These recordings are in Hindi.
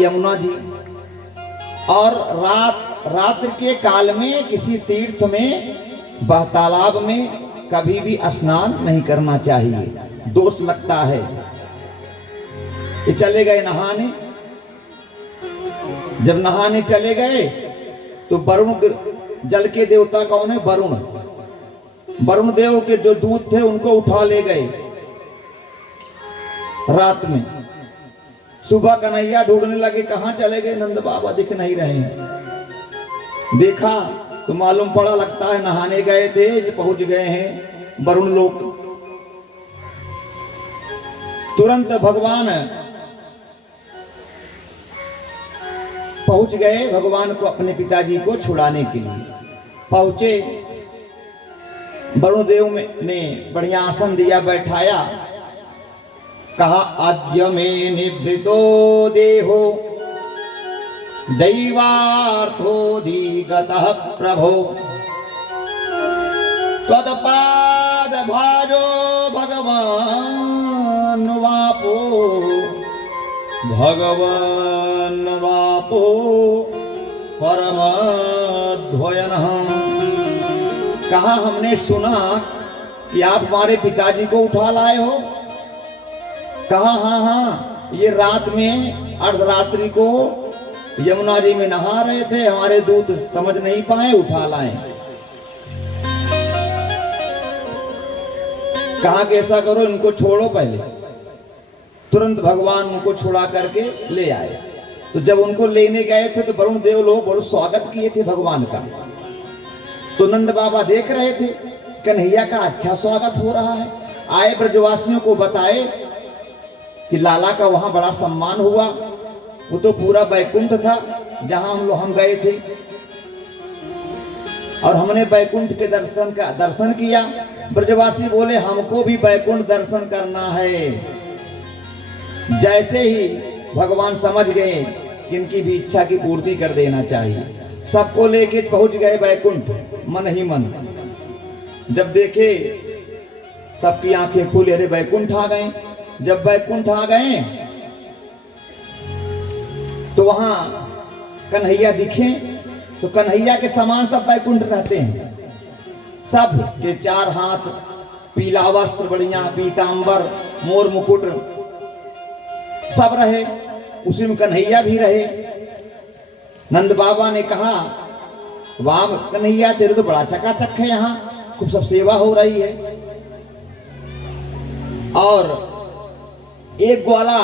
यमुना जी। और रात्रि के काल में किसी तीर्थ में तालाब में कभी भी स्नान नहीं करना चाहिए, दोष लगता है। ये चले गए नहाने। जब नहाने चले गए तो वरुण जल के देवता कौन है? वरुण। वरुण देव के जो दूत थे उनको उठा ले गए रात में। सुबह कन्हैया ढूंढने लगे, कहां चले गए? नंद बाबा दिख नहीं रहे हैं। देखा तो मालूम पड़ा, लगता है नहाने गए थे, पहुंच गए हैं वरुण लोक। तुरंत भगवान पहुंच गए, भगवान को अपने पिताजी को छुड़ाने के लिए पहुंचे। वरुण देव ने बढ़िया आसन दिया, बैठाया। कहा, आद्य में निवृतो देहो दैवार्थोऽधिगतः प्रभो त्वत्पाद भाजो भगवान् वापो परमद्वयनः। कहा, हमने सुना कि आप हमारे पिताजी को उठा लाए हो। कहा, हाँ, ये रात में अर्धरात्रि को यमुना जी में नहा रहे थे, हमारे दूत समझ नहीं पाए, उठा लाए। कहा कि ऐसा करो, इनको छोड़ो पहले। तुरंत भगवान उनको छुड़ा करके ले आए। तो जब उनको लेने गए थे तो वरुण देव लोग बहुत स्वागत किए थे भगवान का। तो नंद बाबा देख रहे थे कन्हैया का अच्छा स्वागत हो रहा है। आए ब्रजवासियों को बताए कि लाला का वहां बड़ा सम्मान हुआ। वो तो पूरा बैकुंठ था जहां हम गए थे, और हमने बैकुंठ के दर्शन किया। ब्रजवासी बोले, हमको भी बैकुंठ दर्शन करना है। जैसे ही भगवान समझ गए कि इनकी भी इच्छा की पूर्ति कर देना चाहिए, सबको लेके पहुंच गए बैकुंठ मन ही मन। जब देखे सबकी आंखें खुली, अरे बैकुंठ आ गए। जब बैकुंठ आ गए तो वहां कन्हैया दिखे, तो कन्हैया के समान सब बैकुंठ रहते हैं। सब के चार हाथ, पीला वस्त्र, बढ़िया पीतांबर, मोर मुकुट सब रहे। उसी में कन्हैया भी रहे। नंद बाबा ने कहा, वाह कन्हैया, तेरे तो बड़ा चकाचक है, यहाँ खूब सब सेवा हो रही है। और एक ग्वाला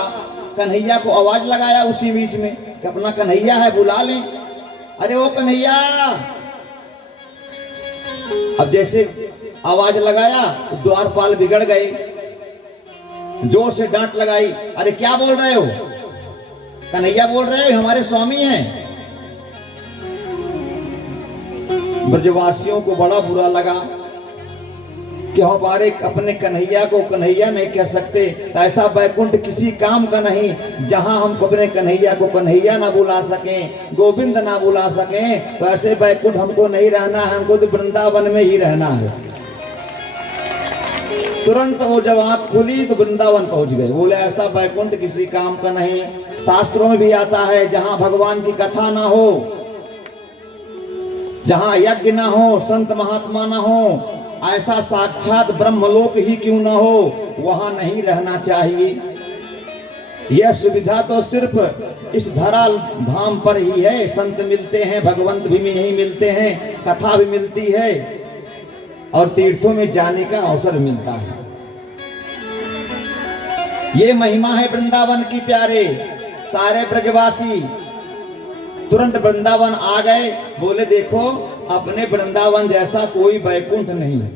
कन्हैया को आवाज लगाया उसी बीच में कि अपना कन्हैया है, बुला लें। अरे ओ कन्हैया। अब जैसे आवाज लगाया तो द्वारपाल बिगड़ गए, जोर से डांट लगाई, अरे क्या बोल रहे हो? कन्हैया बोल रहे हो, हमारे स्वामी हैं। ब्रजवासियों को बड़ा बुरा लगा कि हमारे अपने कन्हैया को कन्हैया नहीं कह सकते, तो ऐसा बैकुंठ किसी काम का नहीं जहां हम अपने कन्हैया को कन्हैया ना बुला सकें, गोविंद ना बुला सकें। तो ऐसे बैकुंठ हमको नहीं रहना है, हमको तो वृंदावन में ही रहना है। तुरंत वो जब आंख खुली तो वृंदावन पहुंच गए। बोले, ऐसा बैकुंठ किसी काम का नहीं। शास्त्रों में भी आता है, जहां भगवान की कथा ना हो, जहां यज्ञ ना हो, संत महात्मा ना हो, ऐसा साक्षात ब्रह्मलोक ही क्यों ना हो, वहां नहीं रहना चाहिए। यह सुविधा तो सिर्फ इस धरा धाम पर ही है। संत मिलते हैं, भगवंत भी यही मिलते हैं, कथा भी मिलती है, और तीर्थों में जाने का अवसर मिलता है। ये महिमा है वृंदावन की प्यारे। सारे ब्रजवासी तुरंत वृंदावन आ गए। बोले, देखो अपने वृंदावन जैसा कोई बैकुंठ नहीं है,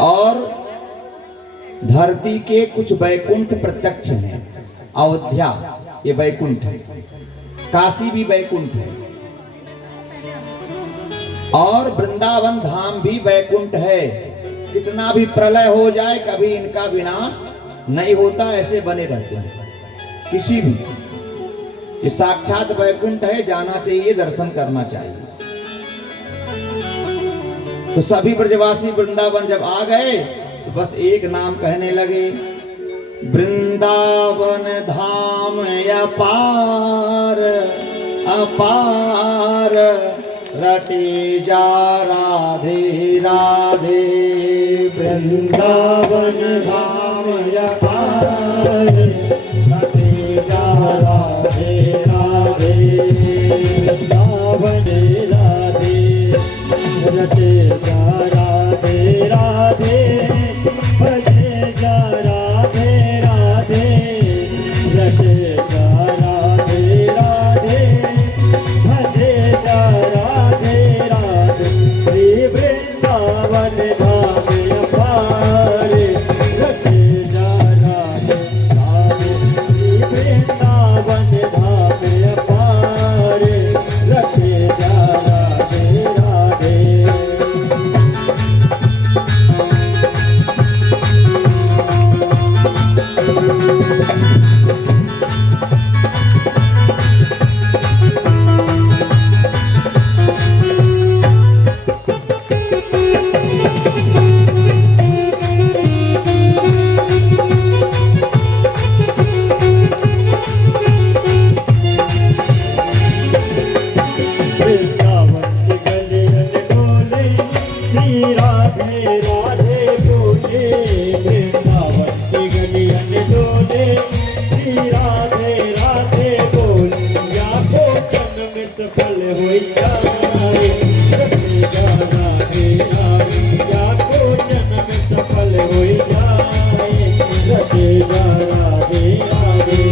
और धरती के कुछ बैकुंठ प्रत्यक्ष हैं। अयोध्या ये बैकुंठ है, काशी भी बैकुंठ है, और वृंदावन धाम भी बैकुंठ है। कितना भी प्रलय हो जाए, कभी इनका विनाश नहीं होता, ऐसे बने रहते हैं किसी भी। ये साक्षात वैकुंठ है, जाना चाहिए, दर्शन करना चाहिए। तो सभी ब्रजवासी वृंदावन जब आ गए तो बस एक नाम कहने लगे, वृंदावन धाम अपार अपार, रटे जा राधे राधे। वृंदावन धाम अपार, रटे जा राधे राधे। वृंदावन राधे रटे जा राधे राधे, भजे जा राधे राधे, रटे जा राधे राधे, भजे जा राधे राधे। श्री वृंदावन धाम अपार, रटे जा राधे राधे। श्री वृंदावन धाम अपार, रटे जा राधे राधे। वृंदावन की गलियन डोले, श्री राधे राधे बोले। वृंदावन की गलियन डोले, श्री राधे राधे बोले। या को जन्म सफल हो जाए, रटे जा राधे राधे। या को जन्म सफल हो जाए, रटे जा राधे राधे।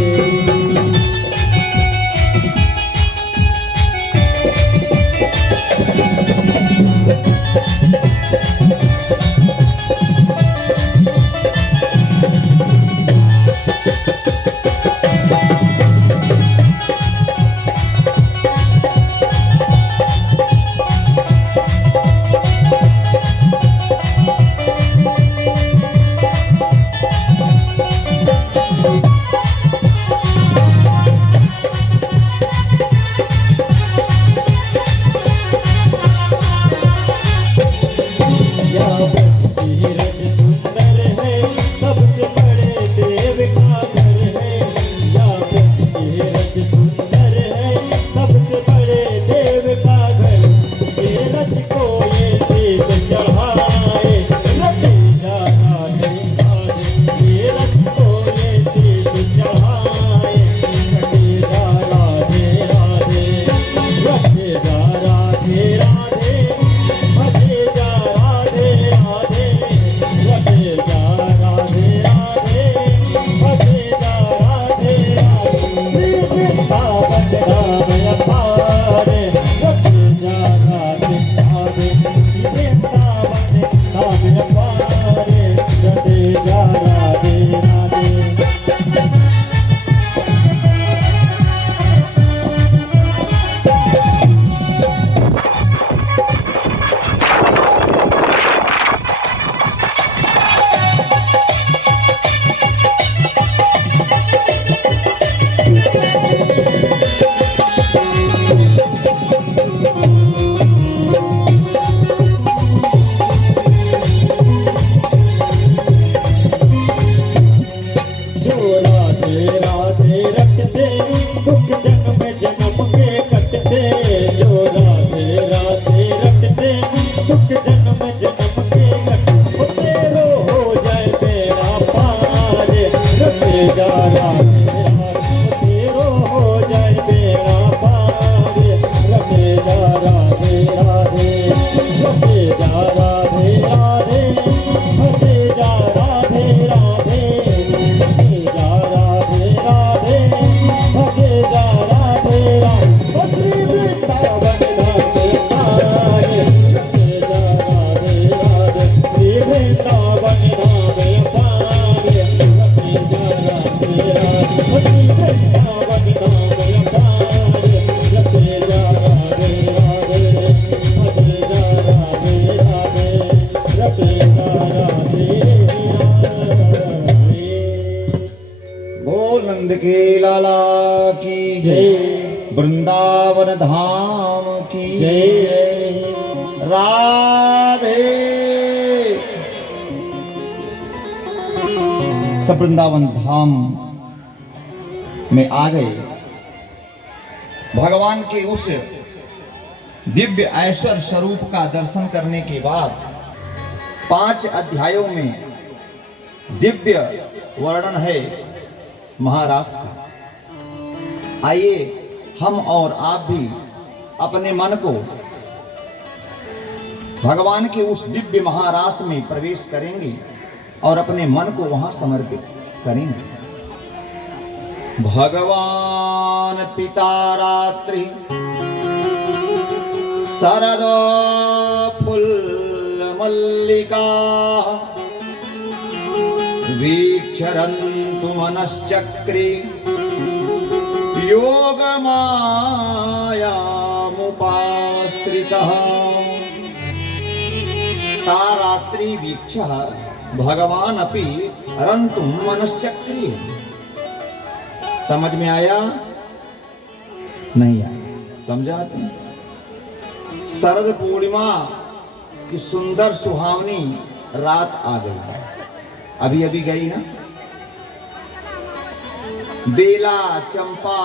या धीरज सुंदर है, सबसे बड़े देव का घर है। या धीरज सुंदर है, सबसे बड़े देव का घर। ये रथ को ये शीश चढ़ाए, रटे जा राधे राधे। ये रथ को ये शीश चढ़ाए, रटे जा राधे राधे। रटे जा राधे राधे, भजे जा राधे राधे। रटे जा राधे राधे, भजे जा राधे राधे। श्री वृंदावन धाम अपार, रटे जा राधे राधे। श्री वृंदावन धाम अपार, रटे जा राधे राधे। जो राधे राधे रटते, दुख जन्म जन्म के कटते। जो राधे राधे रटते, दुख जन्म जन्म के कटते। तेरो हो जाए तेरा पार, रटे जा राधे राधे। तेरो हो जाए तेरा पार, रटे जा राधे राधे। रटे जा राधे राधे, भजे जा राधे राधे। भजे जा राधे राधे, भजे जा राधे राधे। श्री वृंदावन धाम अपार, रटे जा राधे राधे। श्री वृंदावन धाम अपार, रटे जा राधे राधे। श्री वृंदावन धाम अपार, रटे जा राधे राधे। भजे जा राधे राधे, रटे जा राधे राधे। बोल नंद के लाला की जय। वृंदावन धाम की जय। राधे। सब वृंदावन धाम में आ गए। भगवान के उस दिव्य ऐश्वर्य स्वरूप का दर्शन करने के बाद 5 अध्यायों में दिव्य वर्णन है महाराष्ट्र का। आइए हम और आप भी अपने मन को भगवान के उस दिव्य महाराष्ट्र में प्रवेश करेंगे और अपने मन को वहां समर्पित करेंगे। भगवान पिता रात्रि शरद फुल मल्लिका वीक्षरन्तु मनश्चक्रे योग मायामुपाश्रितः तारात्रि वीक्षः भगवान अपि रन्तुं मनश्चक्रे। समझ में आया? नहीं आया? समझा तुम? शरद पूर्णिमा की सुंदर सुहावनी रात आ गई, अभी अभी गई ना। बेला चंपा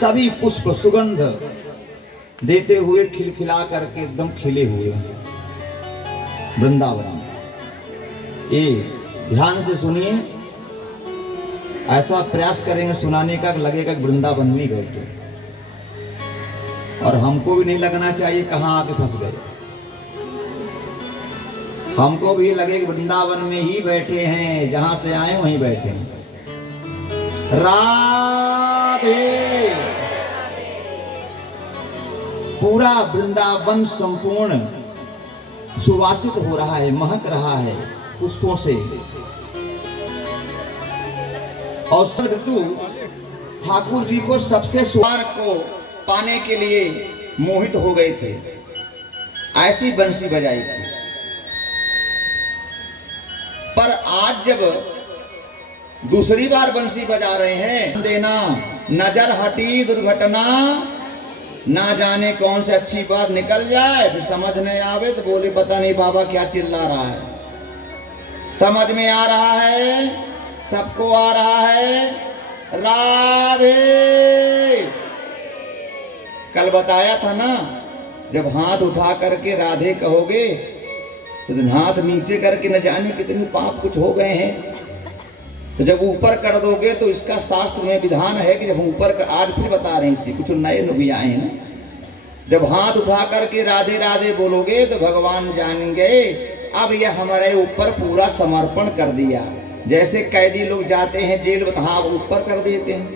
सभी पुष्प सुगंध देते हुए खिलखिला करके एकदम खिले हुए वृंदावन। ये ध्यान से सुनिए, ऐसा प्रयास करेंगे सुनाने का लगेगा कि वृंदावन में बैठे, और हमको भी नहीं लगना चाहिए कहां आके फंस गए। हमको भी लगे कि वृंदावन में ही बैठे हैं, जहां से आए वहीं बैठे हैं। राधे। पूरा वृंदावन संपूर्ण सुवासित हो रहा है, महक रहा है पुष्पों से। और सदतु ठाकुर जी को सबसे सुवार को पाने के लिए मोहित हो गए थे, ऐसी बंसी बजाई थी। पर आज जब दूसरी बार बंसी बजा रहे हैं, देना नजर हटी दुर्घटना, ना जाने कौन से अच्छी बात निकल जाए, फिर समझ नहीं आवे तो बोले पता नहीं बाबा क्या चिल्ला रहा है। समझ में आ रहा है, सबको आ रहा है। राधे। कल बताया था ना, जब हाथ उठा करके राधे कहोगे तो हाथ नीचे करके न जाने कितने पाप कुछ हो गए हैं। तो जब ऊपर कर दोगे तो इसका शास्त्र में विधान है कि जब हम ऊपर कर, आज फिर बता रहे हैं, कुछ नए भी आए हैं ना। जब हाथ उठा करके राधे राधे बोलोगे तो भगवान जानेंगे अब यह हमारे ऊपर पूरा समर्पण कर दिया। जैसे कैदी लोग जाते हैं जेल में, हाथ ऊपर कर देते हैं।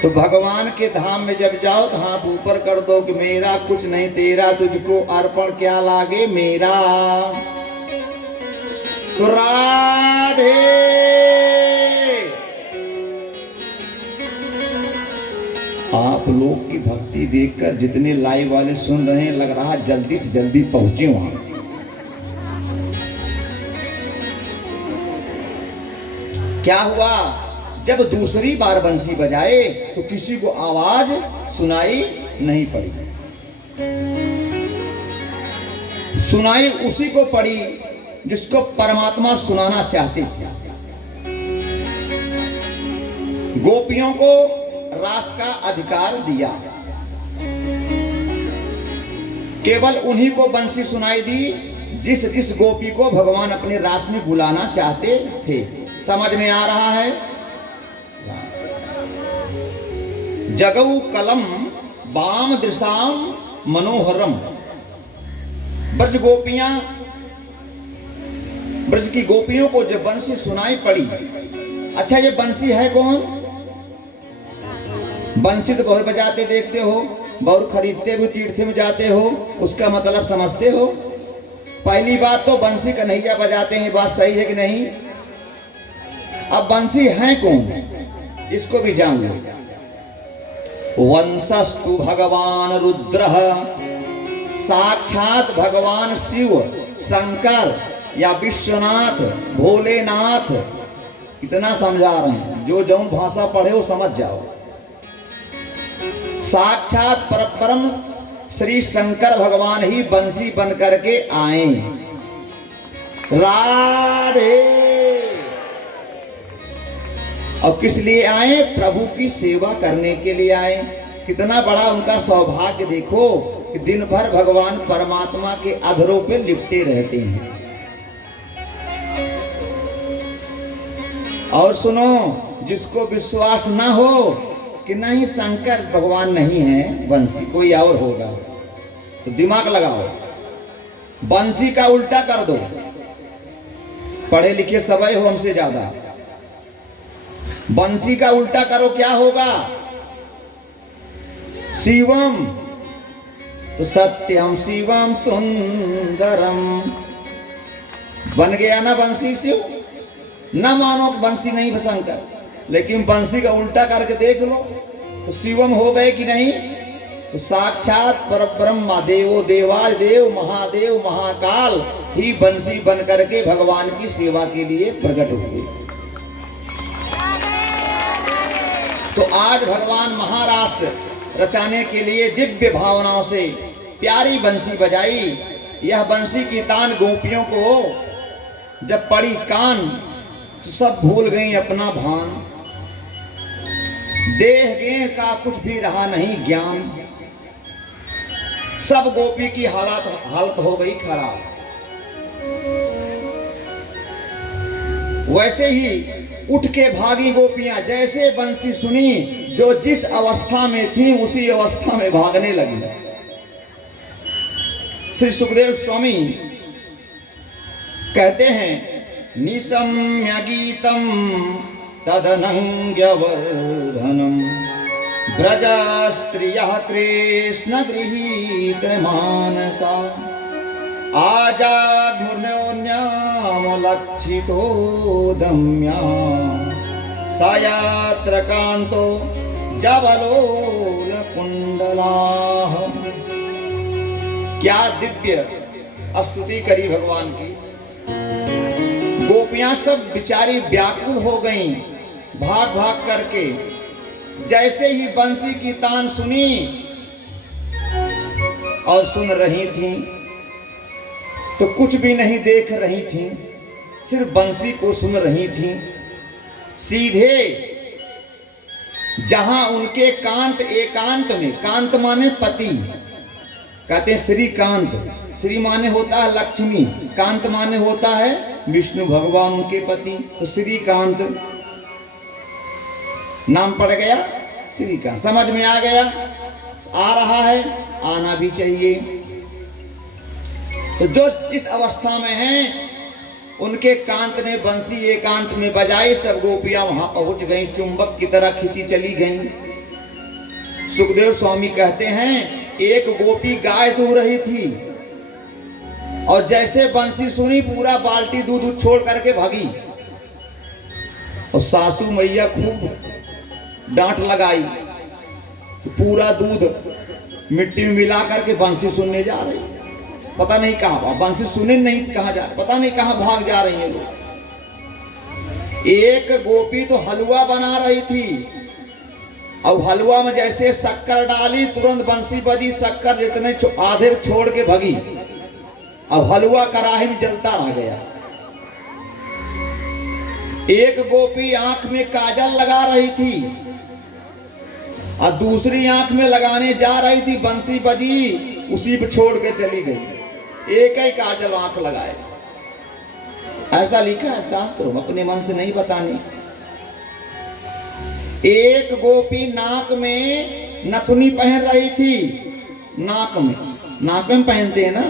तो भगवान के धाम में जब जाओ तो हाथ ऊपर कर दो कि मेरा कुछ नहीं, तेरा तुझको अर्पण क्या लागे मेरा। तो राधे। आप लोग की भक्ति देखकर जितने लाइव वाले सुन रहे हैं, लग रहा है जल्दी से जल्दी पहुंचे वहां। क्या हुआ? जब दूसरी बार बंसी बजाए तो किसी को आवाज सुनाई नहीं पड़ी। सुनाई उसी को पड़ी जिसको परमात्मा सुनाना चाहते थे। गोपियों को रास का अधिकार दिया, केवल उन्हीं को बंसी सुनाई दी जिस जिस गोपी को भगवान अपने रास में बुलाना चाहते थे। समझ में आ रहा है? जगऊ कलम वाम दृशाम मनोहरम। ब्रज गोपियां, ब्रज की गोपियों को जब बंसी सुनाई पड़ी, अच्छा ये बंसी है कौन? बंसी तो बहुत बजाते देखते हो, बहुत खरीदते भी तीर्थ में जाते हो, उसका मतलब समझते हो। पहली बात तो बंसी कन्हैया बजाते हैं, बात सही है कि नहीं? अब बंसी है कौन, इसको भी जान लो। वंशस्तु भगवान रुद्र, साक्षात भगवान शिव, शंकर या विश्वनाथ, भोलेनाथ। इतना समझा रहे हैं, जो जौन भाषा पढ़े वो समझ जाओ। साक्षात परम श्री शंकर भगवान ही बंसी बन करके आए। राधे। और किस लिए आए? प्रभु की सेवा करने के लिए आए। कितना बड़ा उनका सौभाग्य देखो कि दिन भर भगवान परमात्मा के अधरों पे लिपटे रहते हैं। और सुनो, जिसको विश्वास ना हो कि नहीं शंकर भगवान नहीं है, बंसी कोई और होगा, तो दिमाग लगाओ, बंसी का उल्टा कर दो। पढ़े लिखे सबई हो हमसे ज्यादा, बंसी का उल्टा करो, क्या होगा? शिवम तो सत्यम शिवम सुंदरम बन गया ना बंसी शिव। ना मानो कि बंसी नहीं शंकर, लेकिन बंसी का उल्टा करके देख लो तो शिवम हो गए कि नहीं? तो साक्षात परब्रह्म देवो देवाय देव महादेव महाकाल ही बंसी बन करके भगवान की सेवा के लिए प्रकट हुए। तो आज भगवान महाराष्ट्र रचाने के लिए दिव्य भावनाओं से प्यारी बंसी बजाई। यह बंसी की तान गोपियों को जब पड़ी कान तो सब भूल गई अपना भान। देह गेह का कुछ भी रहा नहीं ज्ञान, सब गोपी की हालत हो गई खराब। वैसे ही उठ के भागी गोपियां, जैसे बंसी सुनी जो जिस अवस्था में थी उसी अवस्था में भागने लगी। श्री सुखदेव स्वामी कहते हैं, निशम्य गीतम तदनंग्यवर्धनम ब्रज स्त्रियः कृष्ण गृहीत मानसा आजाग्मुर्न्योन्यामलक्षितो दम्या सायात्र कांतो जबलोल कुंडलाः। क्या दिव्य स्तुति करी भगवान की। गोपियां सब बिचारी व्याकुल हो गईं भाग भाग करके। जैसे ही बंसी की तान सुनी और सुन रही थीं तो कुछ भी नहीं देख रही थीं, सिर्फ बंसी को सुन रही थीं। सीधे जहां उनके कांत एकांत में, कांत माने पति, कहते हैं श्रीकांत। श्री माने होता है लक्ष्मी, कांत माने होता है विष्णु भगवान उनके पति। तो श्रीकांत नाम पड़ गया श्रीकांत। समझ में आ गया? आ रहा है, आना भी चाहिए। तो जो जिस अवस्था में हैं उनके कांत ने बंसी एकांत में बजाई। सब गोपियां वहां पहुंच गईं, चुंबक की तरह खींची चली गईं। सुखदेव स्वामी कहते हैं, एक गोपी गाय दूह रही थी और जैसे बंसी सुनी पूरा बाल्टी दूध छोड़ करके भागी। और सासू मैया खूब डांट लगाई, पूरा दूध मिट्टी में मिला करके बंसी सुनने जा रही। पता नहीं कहां, बंसी सुने नहीं कहां जा, पता नहीं कहां भाग जा रही है लोग। एक गोपी तो हलवा बना रही थी और हलवा में जैसे शक्कर डाली तुरंत बंसी बजी, शक्कर जितने आधे छोड़ के भगी। अब हलवा कढ़ाई में जलता रह गया। एक गोपी आंख में काजल लगा रही थी और दूसरी आंख में लगाने जा रही थी, बंसी बजी उसी पे छोड़ के चली गई। एक ही काजल आंख लगाए। ऐसा लिखा है शास्त्रों में, अपने मन से नहीं बताने। एक गोपी नाक में नथुनी पहन रही थी, नाक में पहनते हैं ना।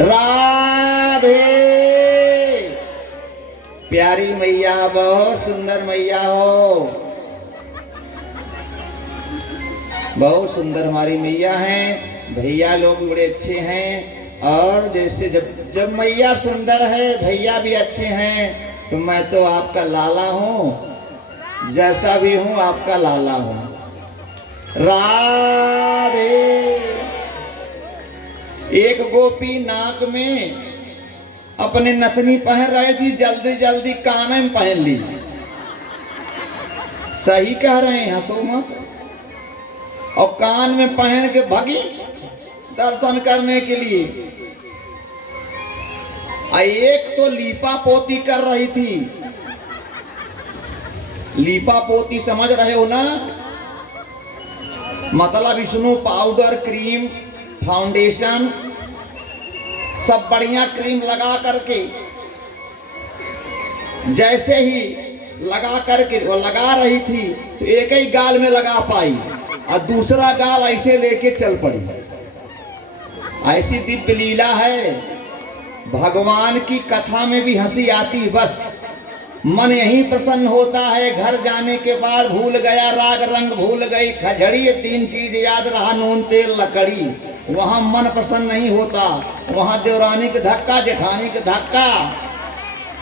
राधे प्यारी मैया, बहुत सुंदर मैया हो, बहुत सुंदर हमारी मैया हैं। भैया लोग बड़े अच्छे हैं। और जैसे जब मैया सुंदर है भैया भी अच्छे हैं, तो मैं तो आपका लाला हूँ, जैसा भी हूँ आपका लाला हूँ। राधे। एक गोपी नाक में अपने नथनी पहन रही थी, जल्दी जल्दी कान में पहन ली। सही कह रहे हैं, हंसो मत। और कान में पहन के भागी दर्शन करने के लिए। एक तो लीपा पोती कर रही थी। लीपा पोती समझ रहे हो ना, मतलब विष्णु पाउडर, क्रीम, फाउंडेशन, सब बढ़िया क्रीम लगा करके, जैसे ही लगा करके वो लगा रही थी तो एक ही गाल में लगा पाई और दूसरा गाल ऐसे लेके चल पड़ी। ऐसी दिव्य लीला है। भगवान की कथा में भी हंसी आती, बस मन यही प्रसन्न होता है। घर जाने के बाद भूल गया राग रंग, भूल गई खजड़ी, ये 3 चीज याद रहा, नून तेल लकड़ी। वहां मन प्रसन्न नहीं होता, वहां देवरानी के धक्का, जेठानी के धक्का,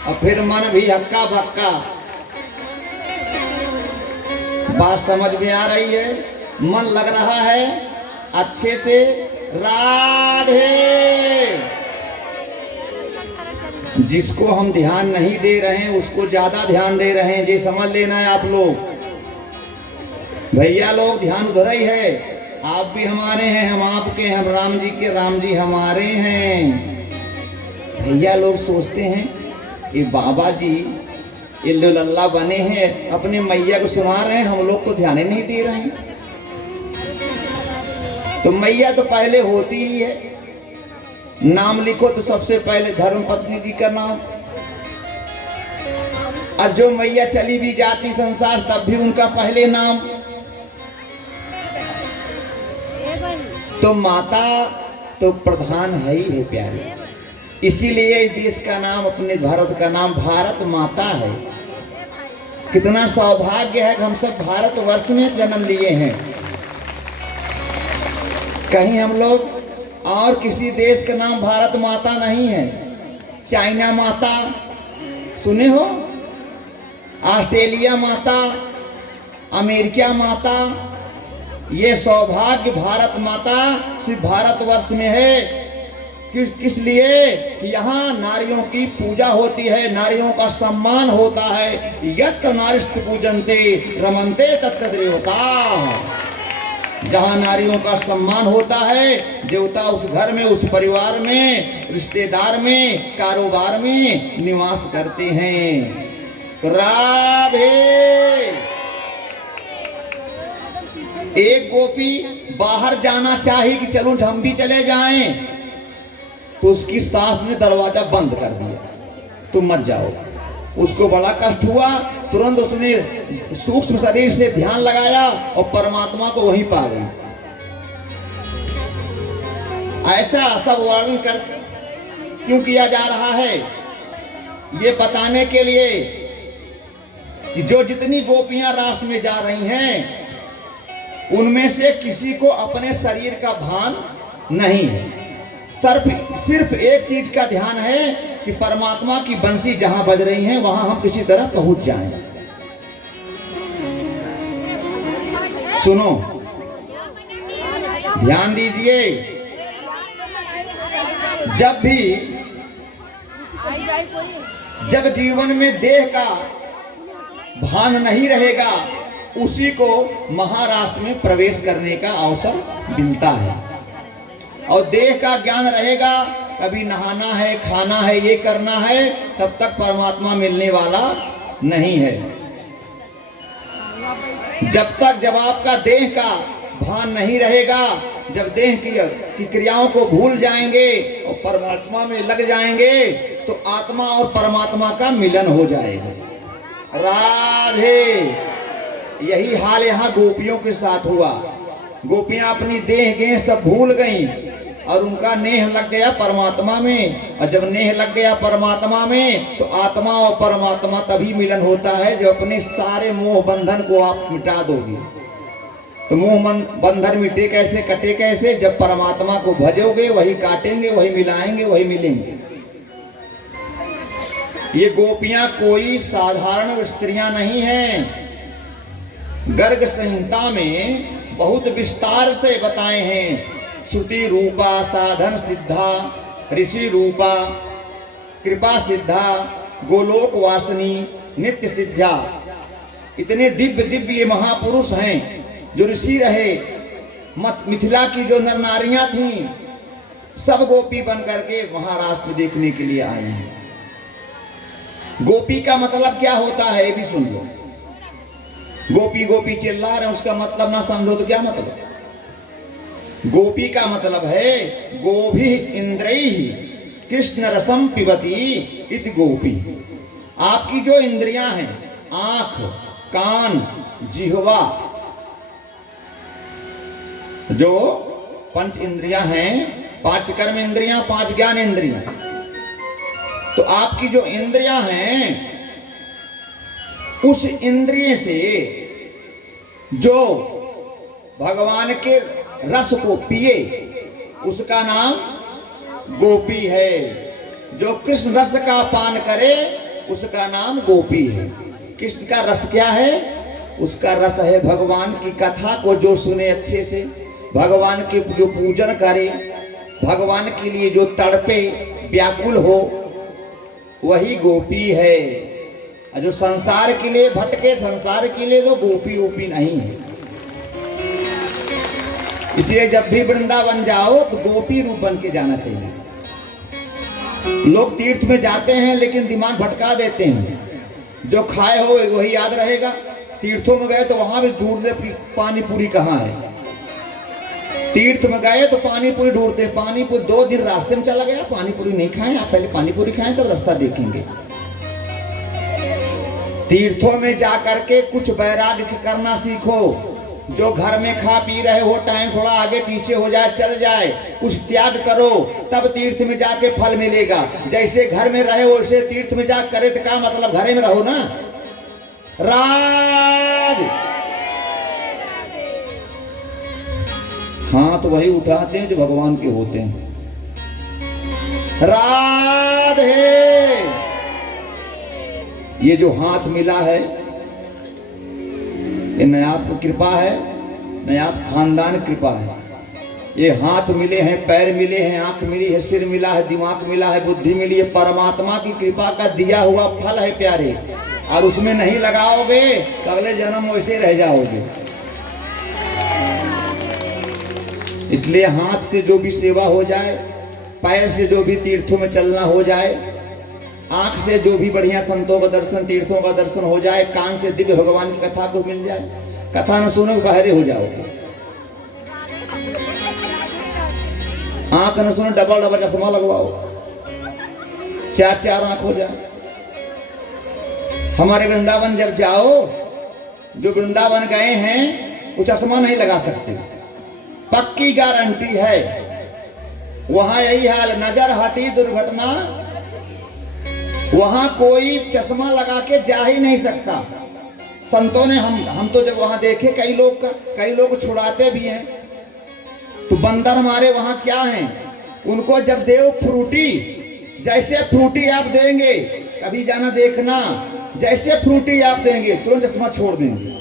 और फिर मन भी हक्का बक्का। बात समझ में आ रही है? मन लग रहा है अच्छे से। राधे। जिसको हम ध्यान नहीं दे रहे हैं उसको ज्यादा ध्यान दे रहे हैं, ये समझ लेना है आप लोग। भैया लोग ध्यान उधर ही है। आप भी हमारे हैं, हम आपके हैं, हम राम जी के, राम जी हमारे हैं। भैया लोग सोचते हैं ये बाबा जी ये लल्ला बने हैं, अपने मैया को सुना रहे हैं, हम लोग को ध्यान ही नहीं दे रहे हैं। तो मैया तो पहले होती ही है। नाम लिखो तो सबसे पहले धर्म पत्नी जी का नाम, और जो मैया चली भी जाती संसार तब भी उनका पहले नाम। तो माता तो प्रधान है ही है प्यारे। इसीलिए इस देश का नाम, अपने भारत का नाम भारत माता है। कितना सौभाग्य है कि हम सब भारत वर्ष में जन्म लिए हैं। कहीं हम लोग और किसी देश का नाम भारत माता नहीं है। चाइना माता सुने हो, ऑस्ट्रेलिया माता, अमेरिका माता। ये सौभाग्य भारत माता सिर्फ भारतवर्ष में है। किस लिए कि यहाँ नारियों की पूजा होती है, नारियों का सम्मान होता है। यत्र नारिस्त पूजन्ते रमन्ते तत्र देवता। जहाँ नारियों का सम्मान होता है, देवता उस घर में, उस परिवार में, रिश्तेदार में, कारोबार में निवास करते हैं। राधे। एक गोपी बाहर जाना चाही कि चलो हम भी चले जाएं, तो उसकी सास ने दरवाजा बंद कर दिया, तुम मत जाओ। उसको बड़ा कष्ट हुआ, तुरंत उसने सूक्ष्म शरीर से ध्यान लगाया और परमात्मा को वहीं पा गई। ऐसा सब वर्णन कर क्यों किया जा रहा है? ये बताने के लिए कि जो जितनी गोपियां रास में जा रही हैं उनमें से किसी को अपने शरीर का भान नहीं है। सिर्फ एक चीज का ध्यान है कि परमात्मा की बंसी जहां बज रही है वहां हम किसी तरह पहुंच जाएं। सुनो, ध्यान दीजिए। जब जीवन में देह का भान नहीं रहेगा उसी को महाराष्ट्र में प्रवेश करने का अवसर मिलता है। और देह का ज्ञान रहेगा, कभी नहाना है, खाना है, ये करना है, तब तक परमात्मा मिलने वाला नहीं है। जब आपका देह का भान नहीं रहेगा, जब देह की क्रियाओं को भूल जाएंगे और परमात्मा में लग जाएंगे तो आत्मा और परमात्मा का मिलन हो जाएगा। राधे। यही हाल यहाँ गोपियों के साथ हुआ। गोपियां अपनी देह गेह सब भूल गईं और उनका नेह लग गया परमात्मा में। और जब नेह लग गया परमात्मा में तो आत्मा और परमात्मा तभी मिलन होता है जब अपने सारे मोह बंधन को आप मिटा दोगे। तो मोह बंधन मिटे कैसे, कटे कैसे? जब परमात्मा को भजोगे, वही काटेंगे, वही मिलाएंगे, वही मिलेंगे। ये गोपियां कोई साधारण स्त्रियां नहीं हैं। गर्ग संहिता में बहुत विस्तार से बताए हैं। श्रुति रूपा साधन सिद्धा, ऋषि रूपा कृपा सिद्धा, गोलोक वासनी नित्य सिद्धा। इतने दिव्य दिव्य महापुरुष हैं जो ऋषि रहे। मिथिला की जो नर नारियां थीं सब गोपी बन करके वहां रास में देखने के लिए आए हैं। गोपी का मतलब क्या होता है ये भी सुन लो। गोपी गोपी चिल्ला रहे, उसका मतलब ना समझो तो क्या मतलब। गोपी का मतलब है गोभी इंद्रिय कृष्ण रसम पिबती इति गोपी। आपकी जो इंद्रियां हैं, आंख, कान, जिह्वा, जो पंच इंद्रियां हैं, 5 कर्म इंद्रियां, 5 ज्ञान इंद्रियां, तो आपकी जो इंद्रियां हैं उस इंद्रिय से जो भगवान के रस को पिए उसका नाम गोपी है। जो कृष्ण रस का पान करे उसका नाम गोपी है। कृष्ण का रस क्या है? उसका रस है भगवान की कथा को जो सुने अच्छे से, भगवान के जो पूजन करे, भगवान के लिए जो तड़पे, व्याकुल हो, वही गोपी है। और जो संसार के लिए भटके, संसार के लिए तो गोपी वोपी नहीं है। इसलिए जब भी वृंदावन जाओ तो गोपी रूप बन के जाना चाहिए। लोग तीर्थ में जाते हैं लेकिन दिमाग भटका देते हैं। जो खाए हो वही याद रहेगा। तीर्थों में गए तो वहां भी ढूंढ ले पानी पूरी कहाँ है। तीर्थ में गए तो पानी पूरी ढूंढते, पानी पूरी 2 दिन रास्ते में चला गया, पानी पूरी नहीं खाएं। आप पहले पानी पूरी खाएं तब रास्ता देखेंगे। तीर्थों में जा करके कुछ वैराग्य करना सीखो। जो घर में खा पी रहे हो, टाइम थोड़ा आगे पीछे हो जाए, चल जाए, कुछ त्याग करो, तब तीर्थ में जाके फल मिलेगा। जैसे घर में रहे वैसे तीर्थ में जा करे तो क्या मतलब, घरे में रहो ना। राज हाथ वही उठाते हैं जो भगवान के होते हैं। राधे। ये जो हाथ मिला है ये न आपको कृपा है न आप खानदान कृपा है। ये हाथ मिले हैं, पैर मिले हैं, आंख मिली है, सिर मिला है, दिमाग मिला है, बुद्धि मिली है, परमात्मा की कृपा का दिया हुआ फल है प्यारे। और उसमें नहीं लगाओगे तो अगले जन्म वैसे रह जाओगे। इसलिए हाथ से जो भी सेवा हो जाए, पैर से जो भी तीर्थों में चलना हो जाए, आंख से जो भी बढ़िया संतों का दर्शन, तीर्थों का दर्शन हो जाए, कान से दिव्य भगवान की कथा को मिल जाए, कथा न सुनो बहरे हो जाओगे। आंख न सुनो डबल डबल चश्मा लगवाओ, 4 आंख हो जाए। हमारे वृंदावन जब जाओ, जो वृंदावन गए हैं वो चश्मा नहीं लगा सकते, पक्की गारंटी है। वहां यही हाल, नजर हटी दुर्घटना, वहां कोई चश्मा लगा के जा ही नहीं सकता। संतों ने हम तो जब वहां देखे कई लोग छुड़ाते भी हैं। तो बंदर हमारे वहां क्या हैं, उनको जब देव फ्रूटी, जैसे फ्रूटी आप देंगे, कभी जाना देखना, जैसे फ्रूटी आप देंगे तुरंत चश्मा छोड़ देंगे।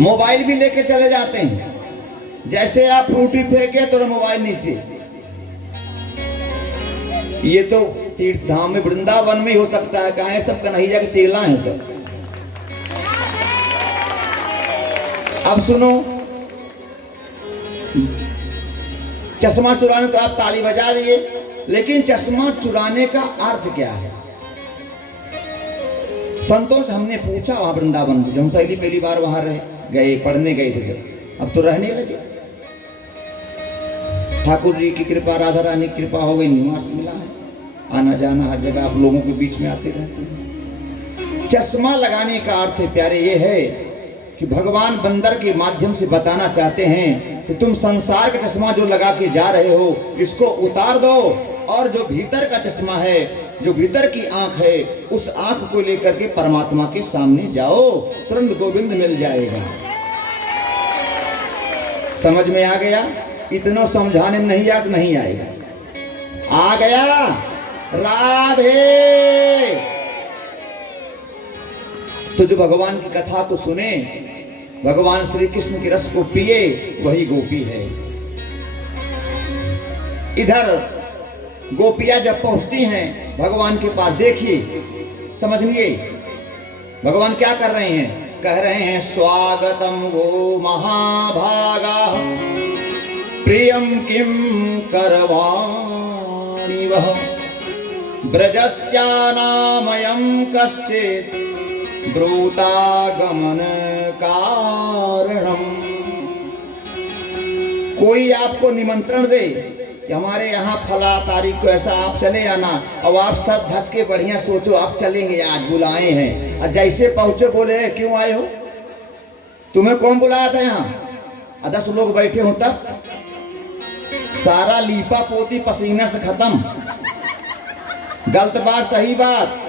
मोबाइल भी लेके चले जाते हैं, जैसे आप फ्रूटी फेंके तो मोबाइल नीचे। ये तो तीर्थ धाम में वृंदावन में हो सकता है, कहा सब कन्हैया के चेला हैं सब। अब सुनो, चश्मा चुराने तो आप ताली बजा दिए, लेकिन चश्मा चुराने का अर्थ क्या है? संतों से हमने पूछा वहां वृंदावन में, जब हम पहली बार वहां गए, पढ़ने गए थे जब, अब तो रहने लगे। ठाकुर जी की कृपा, राधा रानी की कृपा हो गई, निवास मिला है, आना जाना हर जगह आप लोगों के बीच में आते रहते हैं। चश्मा लगाने का अर्थ है प्यारे ये है कि भगवान बंदर के माध्यम से बताना चाहते हैं कि तुम संसार का चश्मा जो लगा के जा रहे हो इसको उतार दो, और जो भीतर का चश्मा है, जो भीतर की आंख है, उस आंख को लेकर के परमात्मा के सामने जाओ, तुरंत गोविंद मिल जाएगा। समझ में आ गया? इतना समझाने में नहीं याद नहीं आएगा। आ गया? राधे। तो जो भगवान की कथा को सुने, भगवान श्री कृष्ण के रस को पिए, वही गोपी है। इधर गोपियां जब पहुंचती हैं भगवान के पास, देखिए समझिए भगवान क्या कर रहे हैं, कह रहे हैं स्वागतम वो महाभागा प्रियं किं करवाणि वह ब्रजस्यानामयं कश्चित् ब्रूतागमन कारणम। कोई आपको निमंत्रण दे कि हमारे यहाँ फला तारीख को ऐसा आप चले आना, और आप सब धस के बढ़िया सोचो आप चलेंगे, आज बुलाए हैं, और जैसे पहुंचे बोले क्यों आए हो, तुम्हें कौन बुलाया था यहाँ, 10 लोग बैठे हो तब सारा लीपा पोती पसीना से खत्म, गलत बात सही बात।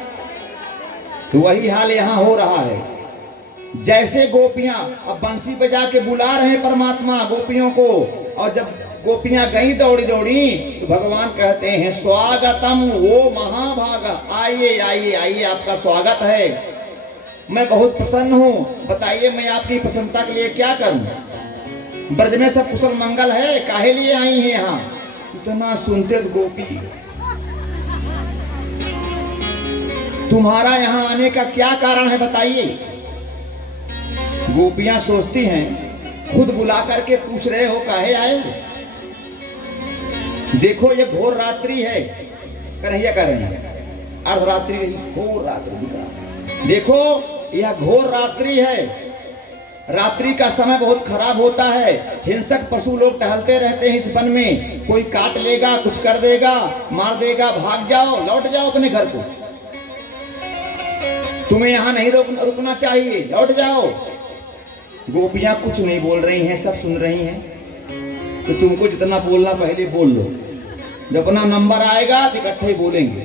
तो वही हाल यहाँ हो रहा है। जैसे गोपियां अब बंसी बजा के बुला रहे हैं परमात्मा गोपियों को, और जब गोपियां गई दौड़ी दौड़ी तो भगवान कहते हैं स्वागतम वो महाभागा, आइए आइए आइए, आपका स्वागत है, मैं बहुत प्रसन्न हूँ, बताइए मैं आपकी प्रसन्नता के लिए क्या करूं। ब्रज में सब कुशल मंगल है, काहे लिए आई हैं यहाँ। इतना सुनते तो गोपी, तुम्हारा यहाँ आने का क्या कारण है बताइए। गोपियां सोचती हैं खुद बुला करके पूछ रहे हो काहे आए हो। देखो ये घोर रात्रि है, कन्हैया कह रहे हैं अर्धरात्रि नहीं, घोर रात्रि दिख रहा। देखो यह घोर रात्रि है, रात्रि का समय बहुत खराब होता है, हिंसक पशु लोग टहलते रहते हैं इस वन में, कोई काट लेगा, कुछ कर देगा, मार देगा, भाग जाओ, लौट जाओ अपने घर को, तुम्हें यहाँ नहीं रुकना चाहिए, लौट जाओ। गोपियां कुछ नहीं बोल रही हैं, सब सुन रही हैं। तो तुमको जितना बोलना पहले बोल लो, जब अपना नंबर आएगा तो इकट्ठे ही बोलेंगे।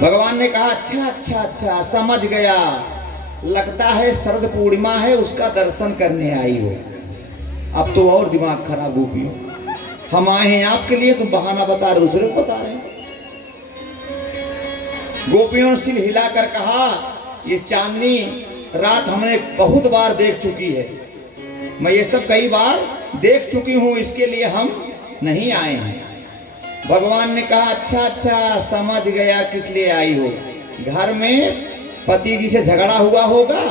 भगवान ने कहा अच्छा अच्छा अच्छा समझ गया, लगता है शरद पूर्णिमा है उसका दर्शन करने आई हो। अब तो और दिमाग खराब गोपियों, हम आए हैं आपके लिए, तुम बहाना बता रहे, दूसरे को बता रहे। गोपियों ने सिर हिलाकर कहा ये चांदनी रात हमने बहुत बार देख चुकी है, मैं ये सब कई बार देख चुकी हूं, इसके लिए हम नहीं आए हैं। भगवान ने कहा अच्छा अच्छा समझ गया किस लिए आई हो, घर में पति जी से झगड़ा हुआ होगा,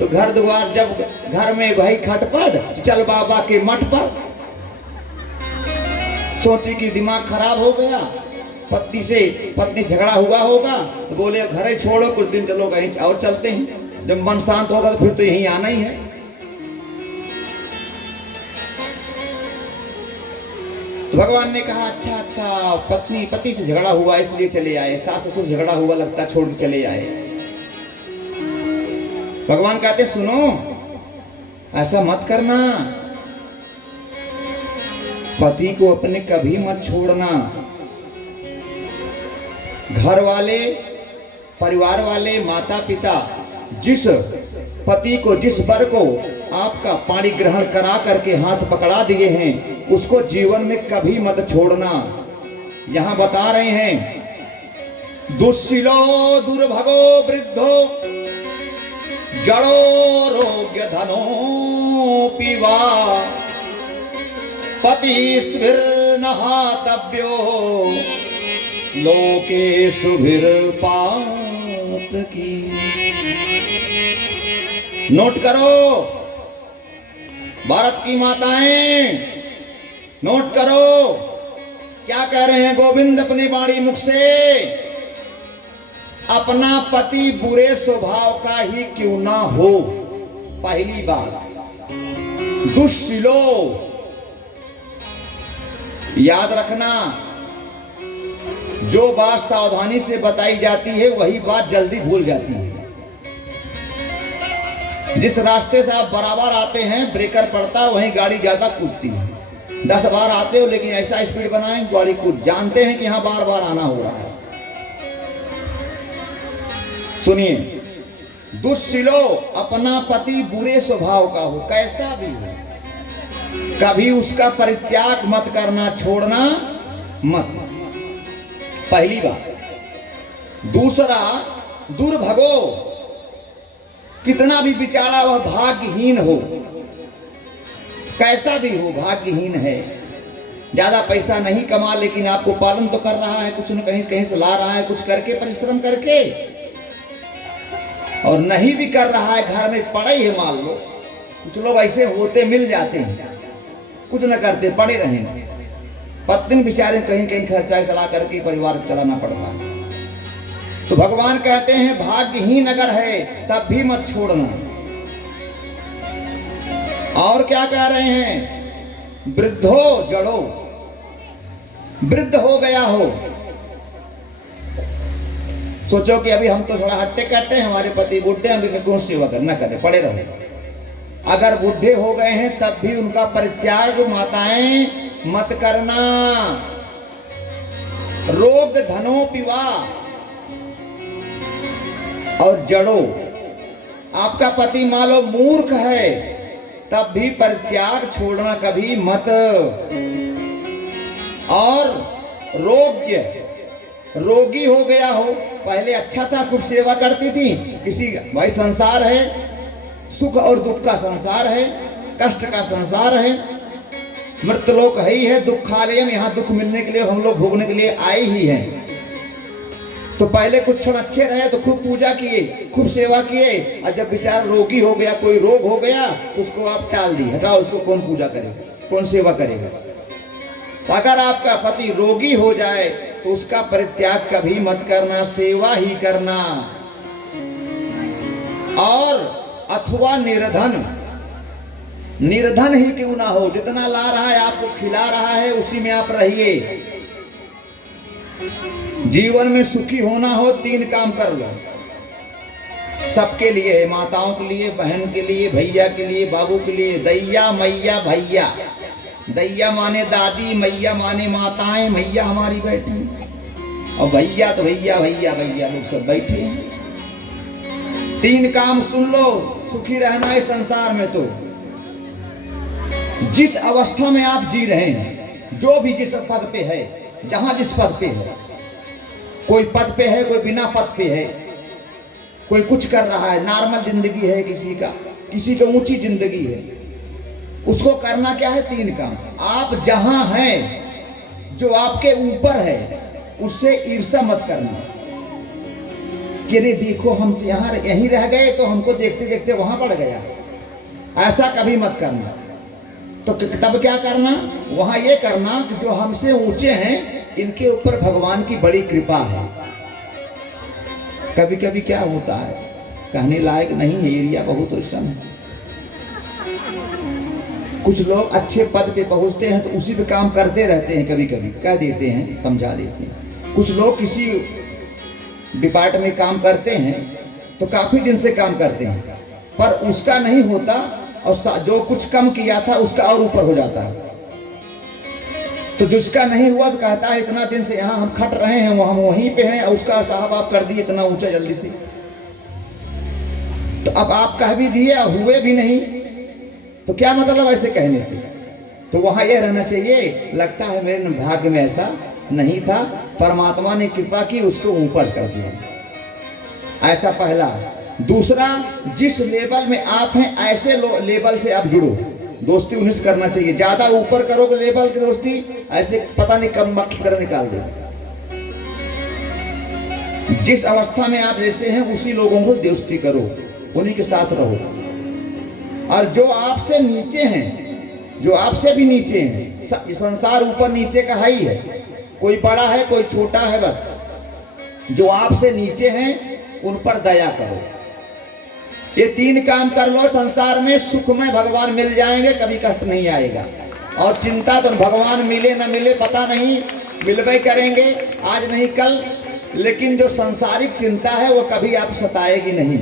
तो घर द्वार जब घर में वही खटपट, तो चल बाबा के मठ पर। सोची कि दिमाग खराब हो गया, पत्नी झगड़ा हुआ होगा, तो बोले घर ही छोड़ो, कुछ दिन चलो कहीं और चलते हैं, जब मन शांत होगा तो फिर तो यहीं आना ही है। तो भगवान ने कहा अच्छा अच्छा पति से झगड़ा हुआ इसलिए चले आए, सास ससुर झगड़ा हुआ लगता छोड़ के चले आए। भगवान कहते सुनो ऐसा मत करना, पति को अपने कभी मत छोड़ना। घर वाले, परिवार वाले, माता पिता जिस पति को, जिस वर को आपका पाणी ग्रहण करा करके हाथ पकड़ा दिए हैं, उसको जीवन में कभी मत छोड़ना। यहां बता रहे हैं दुस्सिलो दुर्भगो वृद्धो जड़ो रोग्य धनो पीवा पतिस्त्भिर्नहातव्यो लोकेषु की। नोट करो भारत की माताएं, नोट करो क्या कह रहे हैं गोविंद अपनी वाणी मुख से। अपना पति बुरे स्वभाव का ही क्यों ना हो, पहली बात। दुस्सिलो, याद रखना जो बात सावधानी से बताई जाती है वही बात जल्दी भूल जाती है। जिस रास्ते से आप बराबर आते हैं ब्रेकर पड़ता है वहीं गाड़ी ज्यादा कूदती है। 10 बार आते हो लेकिन ऐसा स्पीड बनाएं गाड़ी कूद, जानते हैं कि यहां बार बार आना हो रहा है। सुनिए, दुस्सिलो, अपना पति बुरे स्वभाव का हो, कैसा भी हो, कभी उसका परित्याग मत करना, छोड़ना मत, पहली बात। दूसरा, दुर्भगो, कितना भी बेचारा वह भाग्यहीन हो, कैसा भी हो भाग्यहीन है, ज्यादा पैसा नहीं कमा लेकिन आपको पालन तो कर रहा है, कुछ न कहीं से ला रहा है, कुछ करके परिश्रम करके, और नहीं भी कर रहा है, घर में पड़ा ही है मान लो, कुछ लोग ऐसे होते मिल जाते हैं, कुछ न करते, पड़े रहेंगे। पत्नी बेचारे कहीं कहीं खर्चा चला करके परिवार चलाना पड़ता है। तो भगवान कहते हैं भाग्यहीन अगर है तब भी मत छोड़ना। और क्या कह रहे हैं, वृद्धो जड़ो, वृद्ध हो गया हो, सोचो कि अभी हम तो थोड़ा हट्टे कट्टे हैं, हमारे पति बूढ़े हैं, अभी कौन सेवा करना करे, पड़े रहो। अगर बूढ़े हो गए हैं तब भी उनका परित्याग माताएं मत करना। रोग धनो पिवा और जड़ो, आपका पति मान लो मूर्ख है तब भी परित्याग छोड़ना कभी मत। और रोगी हो गया हो, पहले अच्छा था, खूब सेवा करती थी, किसी भाई संसार है, सुख और दुख का संसार है, कष्ट का संसार है, मृत्यलोक है ही है, दुखालय में, यहाँ दुख मिलने के लिए हम लोग भोगने के लिए आए ही हैं। तो पहले कुछ क्षण अच्छे रहे तो खूब पूजा किए, खूब सेवा किए, और जब बेचारा रोगी हो गया, कोई रोग हो गया, तो उसको आप टाल दी, हटाओ, उसको कौन पूजा करेगा, कौन सेवा करेगा। तो अगर आपका पति रोगी हो जाए तो उसका परित्याग कभी मत करना, सेवा ही करना। और अथवा निर्धन, निर्धन ही क्यों ना हो, जितना ला रहा है आपको खिला रहा है, उसी में आप रहिए। जीवन में सुखी होना हो 3 काम कर लो, सबके लिए है, माताओं के लिए, बहन के लिए, भैया के लिए, बाबू के लिए। दैया मैया भैया, दैया माने दादी, मैया माने माताएं, मैया हमारी बैठी, और भैया तो भैया भैया भैया लोग सब बैठे हैं। 3 काम सुन लो, सुखी रहना है संसार में। तो जिस अवस्था में आप जी रहे हैं, जो भी जिस पद पे है, जहां जिस पद पे है, कोई पद पे है, कोई बिना पद पे है, कोई कुछ कर रहा है, नॉर्मल जिंदगी है किसी का ऊंची जिंदगी है, उसको करना क्या है, 3 काम। आप जहां हैं, जो आपके ऊपर है, उससे ईर्ष्या मत करना कि रे देखो हम यहाँ यहीं रह गए तो हमको देखते देखते वहां पड़ गया, ऐसा कभी मत करना। तो तब क्या करना, वहां ये करना कि जो हमसे ऊंचे हैं, इनके ऊपर भगवान की बड़ी कृपा है। कभी कभी क्या होता है, कहने लायक नहीं है, एरिया बहुत रोशन है, कुछ लोग अच्छे पद पे पहुंचते हैं तो उसी पे काम करते रहते हैं, कभी कभी कह देते हैं, समझा देते हैं। कुछ लोग किसी डिपार्टमेंट में काम करते हैं तो काफी दिन से काम करते हैं, पर उसका नहीं होता, और जो कुछ कम किया था उसका और ऊपर हो जाता है। तो जिसका नहीं हुआ तो कहता है इतना दिन से यहाँ हम खट रहे हैं, हम वहीं पे हैं, और उसका साहब आप कर दिए इतना ऊंचा जल्दी से। तो अब आप कह भी दिए और हुए भी नहीं, तो क्या मतलब ऐसे कहने से। तो वहां यह रहना चाहिए, लगता है मेरे भाग्य में ऐसा नहीं था, परमात्मा ने कृपा की, उसको ऊपर कर दिया। ऐसा पहला। दूसरा, जिस लेवल में आप हैं ऐसे लेवल से आप जुड़ो, दोस्ती उन्हीं से करना चाहिए। ज्यादा ऊपर करोगे लेवल की दोस्ती, ऐसे पता नहीं कब मक्खी तरह निकाल दे। जिस अवस्था में आप जैसे हैं उसी लोगों को दोस्ती करो, उन्हीं के साथ रहो। और जो आपसे नीचे हैं, जो आपसे भी नीचे हैं, संसार ऊपर नीचे का ही है, कोई बड़ा है कोई छोटा है, बस जो आपसे नीचे हैं उन पर दया करो। ये 3 काम कर लो, संसार में सुख में भगवान मिल जाएंगे, कभी कष्ट नहीं आएगा। और चिंता तो भगवान मिले न मिले पता नहीं, मिलवे करेंगे आज नहीं कल, लेकिन जो सांसारिक चिंता है वो कभी आप सताएगी नहीं।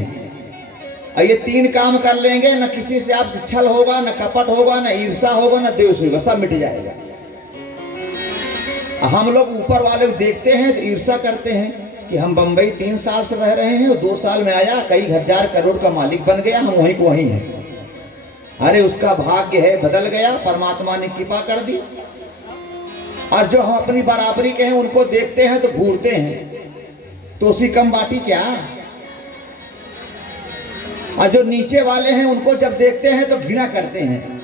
और ये 3 काम कर लेंगे, न किसी से आप छल होगा, न कपट होगा, न ईर्ष्या होगा, न द्वेष होगा, सब मिट जाएगा। हम लोग ऊपर वाले को देखते हैं तो ईर्ष्या करते हैं कि हम बंबई 3 साल से रह रहे हैं और 2 साल में आया, कई हजार करोड़ का मालिक बन गया, हम वहीं को वहीं हैं। अरे उसका भाग्य है, बदल गया, परमात्मा ने कृपा कर दी। और जो हम अपनी बराबरी के हैं उनको देखते हैं तो घूरते हैं, तो उसी कम बाटी क्या। और जो नीचे वाले हैं उनको जब देखते हैं तो घृणा करते हैं,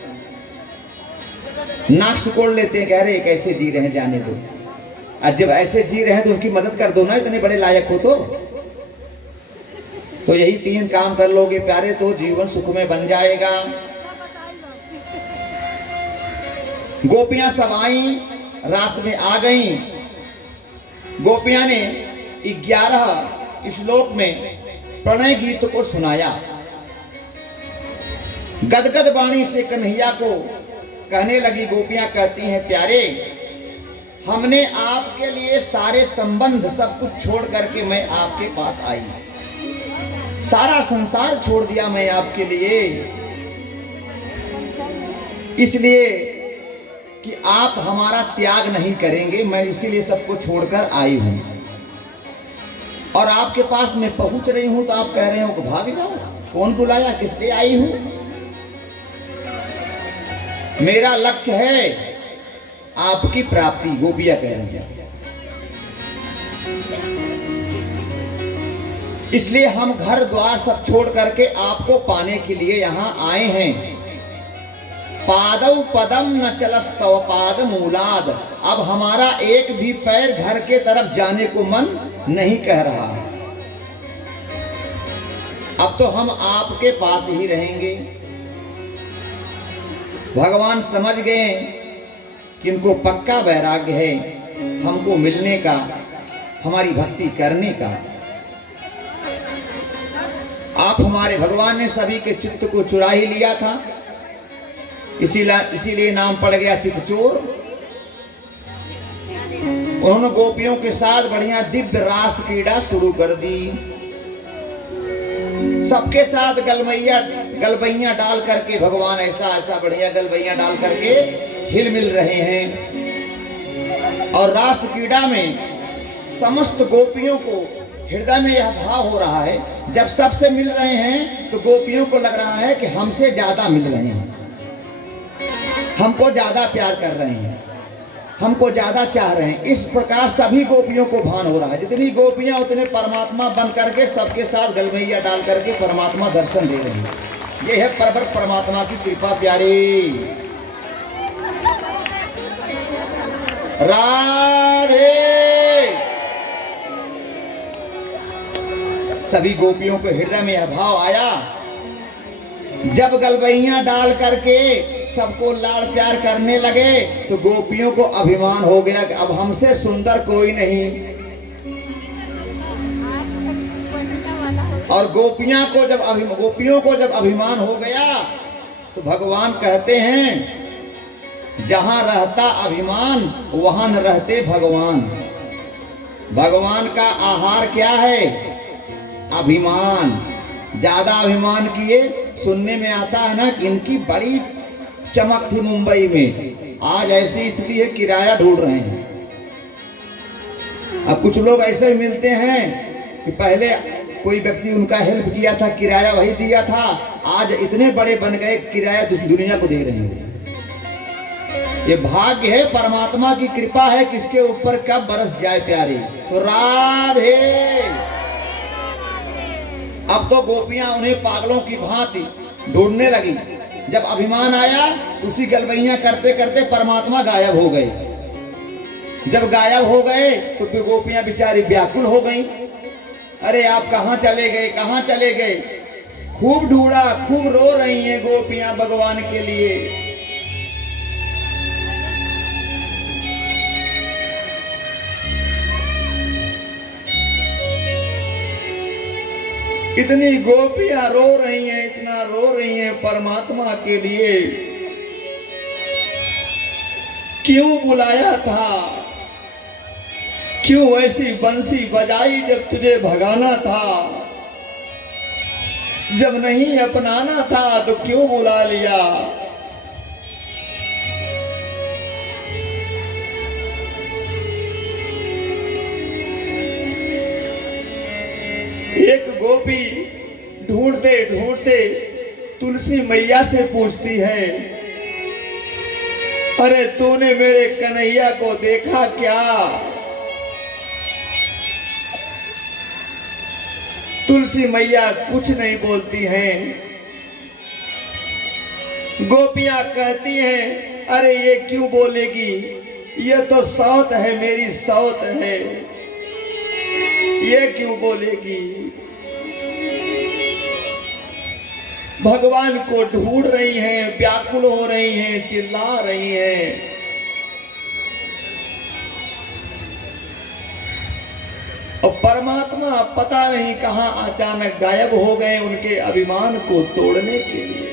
नाक सिकोड़ लेते हैं, कह रहे कैसे जी रहे हैं, जाने दो। और जब ऐसे जी रहे हैं तो उनकी मदद कर दो ना, इतने बड़े लायक हो तो यही 3 काम कर लोगे प्यारे, तो जीवन सुख में बन जाएगा। गोपियां सब आई, रास में आ गईं। गोपियां ने 11 श्लोक में प्रणय गीत को सुनाया। गदगद वाणी से कन्हैया को कहने लगी। गोपियां कहती हैं, प्यारे, हमने आपके लिए सारे संबंध सब कुछ छोड़ करके मैं आपके पास आई, सारा संसार छोड़ दिया मैं आपके लिए, इसलिए कि आप हमारा त्याग नहीं करेंगे, मैं इसीलिए सबको छोड़कर आई हूं। और आपके पास मैं पहुंच रही हूं तो आप कह रहे हो कि भाग जाओ, कौन बुलाया, किस लिए आई हूं? मेरा लक्ष्य है आपकी प्राप्ति। गोपियां कह रही हैं, इसलिए हम घर द्वार सब छोड़ करके आपको पाने के लिए यहां आए हैं। पादव पदम न चलस्तव पाद मूलाद। अब हमारा एक भी पैर घर के तरफ जाने को मन नहीं कह रहा। अब तो हम आपके पास ही रहेंगे। भगवान समझ गए कि इनको पक्का वैराग्य है हमको मिलने का, हमारी भक्ति करने का। आप हमारे भगवान ने सभी के चित्त को चुरा ही लिया था, इसीलिए नाम पड़ गया चित्तचोर। उन्होंने गोपियों के साथ बढ़िया दिव्य रास क्रीड़ा शुरू कर दी। सबके साथ गलबैया डाल करके भगवान ऐसा बढ़िया गलबैया डाल करके हिल मिल रहे हैं। और रास क्रीड़ा में समस्त गोपियों को हृदय में यह भाव हो रहा है, जब सबसे मिल रहे हैं तो गोपियों को लग रहा है कि हमसे ज्यादा मिल रहे हैं, हमको ज्यादा प्यार कर रहे हैं, हमको ज्यादा चाह रहे हैं। इस प्रकार सभी गोपियों को भान हो रहा है। जितनी गोपियां उतने परमात्मा बन करके सबके साथ गलबैया डाल करके परमात्मा दर्शन दे रहे हैं। ये है परवर परमात्मा की कृपा प्यारी। राधे। सभी गोपियों के हृदय में यह भाव आया, जब गलबैया डाल करके सबको लाड़ प्यार करने लगे तो गोपियों को अभिमान हो गया कि अब हमसे सुंदर कोई नहीं। और गोपियों को जब अभिमान हो गया तो भगवान कहते हैं, जहां रहता अभिमान वहां न रहते भगवान। भगवान का आहार क्या है? अभिमान। ज्यादा अभिमान किए, सुनने में आता है ना कि इनकी बड़ी चमक थी मुंबई में, आज ऐसी स्थिति है किराया ढूंढ रहे हैं। अब कुछ लोग ऐसे मिलते हैं कि पहले कोई व्यक्ति उनका हेल्प किया था, किराया वही दिया था, आज इतने बड़े बन गए किराया दुनिया को दे रहे हैं। ये भाग्य है, परमात्मा की कृपा है, किसके ऊपर कब बरस जाए प्यारे। तो राधे। अब तो गोपियां उन्हें पागलों की भांति ढूंढने लगी। जब अभिमान आया उसी गलबैया करते करते परमात्मा गायब हो गए। जब गायब हो गए तो फिर गोपियां बेचारी व्याकुल हो गईं। अरे आप कहां चले गए, कहां चले गए? खूब ढूंढा, खूब रो रही हैं गोपियां भगवान के लिए। इतनी गोपियां रो रही हैं, इतना रो रही हैं परमात्मा के लिए। क्यों बुलाया था, क्यों ऐसी बंसी बजाई जब तुझे भगाना था, जब नहीं अपनाना था तो क्यों बुला लिया। एक गोपी ढूंढते ढूंढते तुलसी मैया से पूछती है, अरे तूने मेरे कन्हैया को देखा क्या? तुलसी मैया कुछ नहीं बोलती हैं। गोपियां कहती हैं, अरे ये क्यों बोलेगी, ये तो सौत है, मेरी सौत है, ये क्यों बोलेगी। भगवान को ढूंढ रही हैं, व्याकुल हो रही हैं, चिल्ला रही हैं। परमात्मा पता नहीं कहां अचानक गायब हो गए उनके अभिमान को तोड़ने के लिए।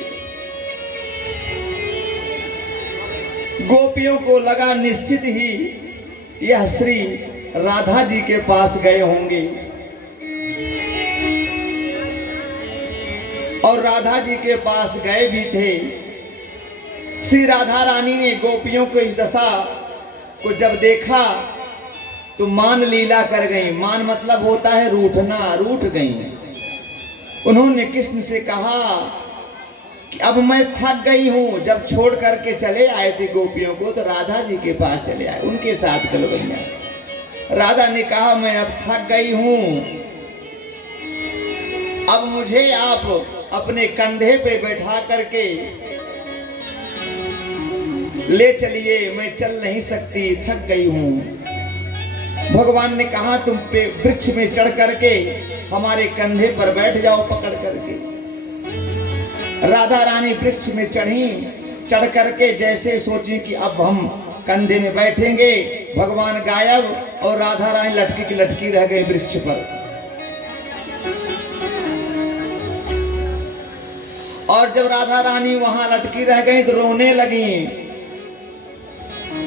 गोपियों को लगा निश्चित ही यह श्री राधा जी के पास गए होंगे, और राधा जी के पास गए भी थे। श्री राधा रानी ने गोपियों को इस दशा को जब देखा तो मान लीला कर गई। मान मतलब होता है रूठना, रूठ गई। उन्होंने कृष्ण से कहा कि अब मैं थक गई हूं। जब छोड़ करके चले आए थे गोपियों को तो राधा जी के पास चले आए, उनके साथ गलवैया। राधा ने कहा मैं अब थक गई हूं, अब मुझे आप अपने कंधे पे बैठा करके ले चलिए, मैं चल नहीं सकती, थक गई हूं। भगवान ने कहा तुम पे वृक्ष में चढ़ करके हमारे कंधे पर बैठ जाओ पकड़ करके। राधा रानी वृक्ष में चढ़ी, चढ़ करके जैसे सोची कि अब हम कंधे में बैठेंगे, भगवान गायब और राधा रानी लटकी की लटकी रह गई वृक्ष पर। और जब राधा रानी वहां लटकी रह गई तो रोने लगी।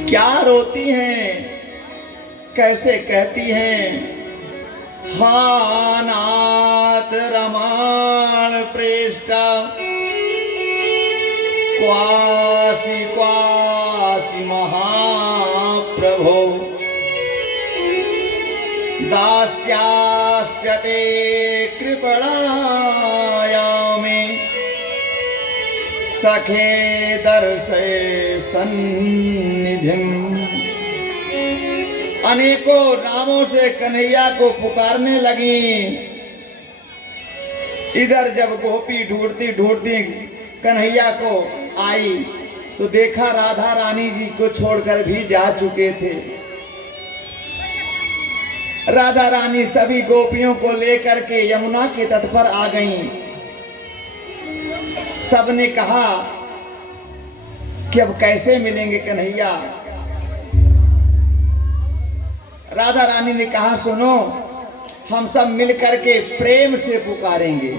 क्या रोती हैं, कैसे कहती हैं? हा नाथ रमाण पृष्ठा क्वासी क्वासी महाप्रभो दास्यास्यते कृपणायामे सखे दर्शे सन्निधिम। अनेकों नामों से कन्हैया को पुकारने लगी। इधर जब गोपी ढूंढती ढूंढती कन्हैया को आई तो देखा राधा रानी जी को छोड़कर भी जा चुके थे। राधा रानी सभी गोपियों को लेकर के यमुना के तट पर आ गईं। सबने कहा कि अब कैसे मिलेंगे कन्हैया। राधा रानी ने कहा सुनो, हम सब मिलकर के प्रेम से पुकारेंगे।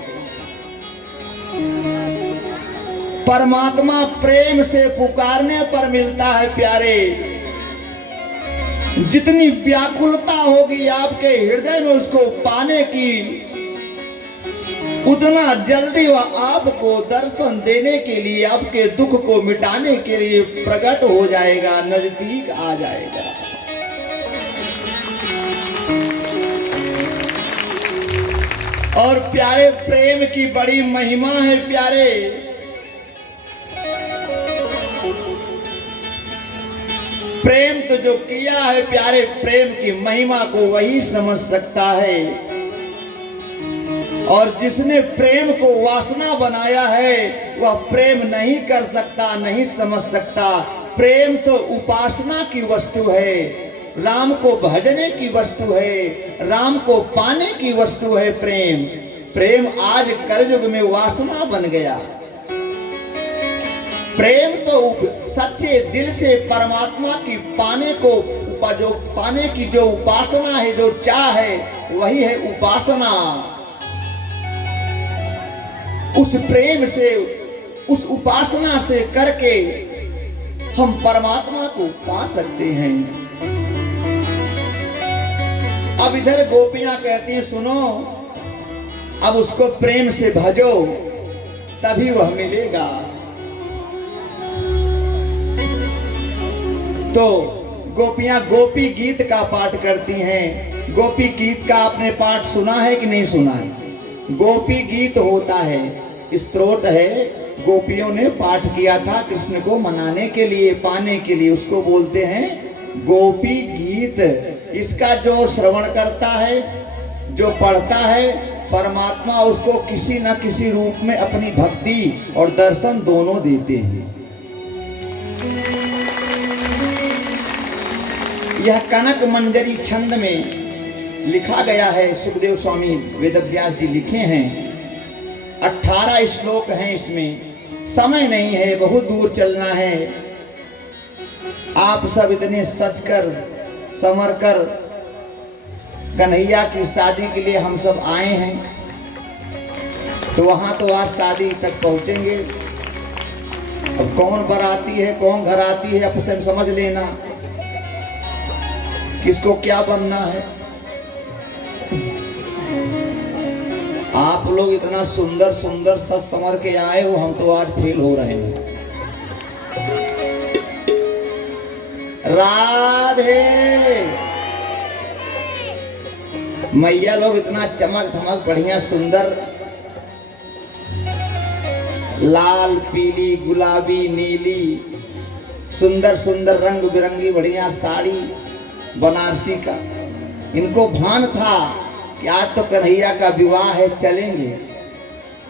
परमात्मा प्रेम से पुकारने पर मिलता है प्यारे। जितनी व्याकुलता होगी आपके हृदय में उसको पाने की, उतना जल्दी वह आपको दर्शन देने के लिए, आपके दुख को मिटाने के लिए प्रकट हो जाएगा, नजदीक आ जाएगा। और प्यारे प्रेम की बड़ी महिमा है प्यारे। प्रेम तो जो किया है प्यारे, प्रेम की महिमा को वही समझ सकता है। और जिसने प्रेम को वासना बनाया है वह प्रेम नहीं कर सकता, नहीं समझ सकता। प्रेम तो उपासना की वस्तु है, राम को भजने की वस्तु है, राम को पाने की वस्तु है प्रेम। प्रेम आज कलयुग में वासना बन गया। प्रेम तो सच्चे दिल से परमात्मा की पाने की जो उपासना है, जो चाह है, वही है उपासना। उस प्रेम से, उस उपासना से करके हम परमात्मा को पा सकते हैं। अब इधर गोपियां कहती हैं सुनो, अब उसको प्रेम से भजो तभी वह मिलेगा। तो गोपियां गोपी गीत का पाठ करती हैं। गोपी गीत का आपने पाठ सुना है कि नहीं सुना है? गोपी गीत होता है, स्तोत्र है, गोपियों ने पाठ किया था कृष्ण को मनाने के लिए, पाने के लिए, उसको बोलते हैं गोपी गीत। इसका जो श्रवण करता है, जो पढ़ता है, परमात्मा उसको किसी न किसी रूप में अपनी भक्ति और दर्शन दोनों देते हैं। यह कनक मंजरी छंद में लिखा गया है। सुखदेव स्वामी वेदव्यास जी लिखे हैं। 18 श्लोक हैं इसमें। समय नहीं है, बहुत दूर चलना है। आप सब इतने सच कर संवर कर कन्हैया की शादी के लिए हम सब आए हैं, तो वहां तो आज शादी तक पहुंचेंगे। अब कौन बाराती है कौन घर आती है अब स्वयं समझ लेना, किसको क्या बनना है। आप लोग इतना सुंदर सुंदर सज संवर के आए हो, हम तो आज फेल हो रहे हैं। राधे मैया लोग इतना चमक धमक बढ़िया सुंदर लाल पीली गुलाबी नीली सुंदर सुंदर रंग बिरंगी बढ़िया साड़ी बनारसी का, इनको भान था कि आज तो कन्हैया का विवाह है चलेंगे।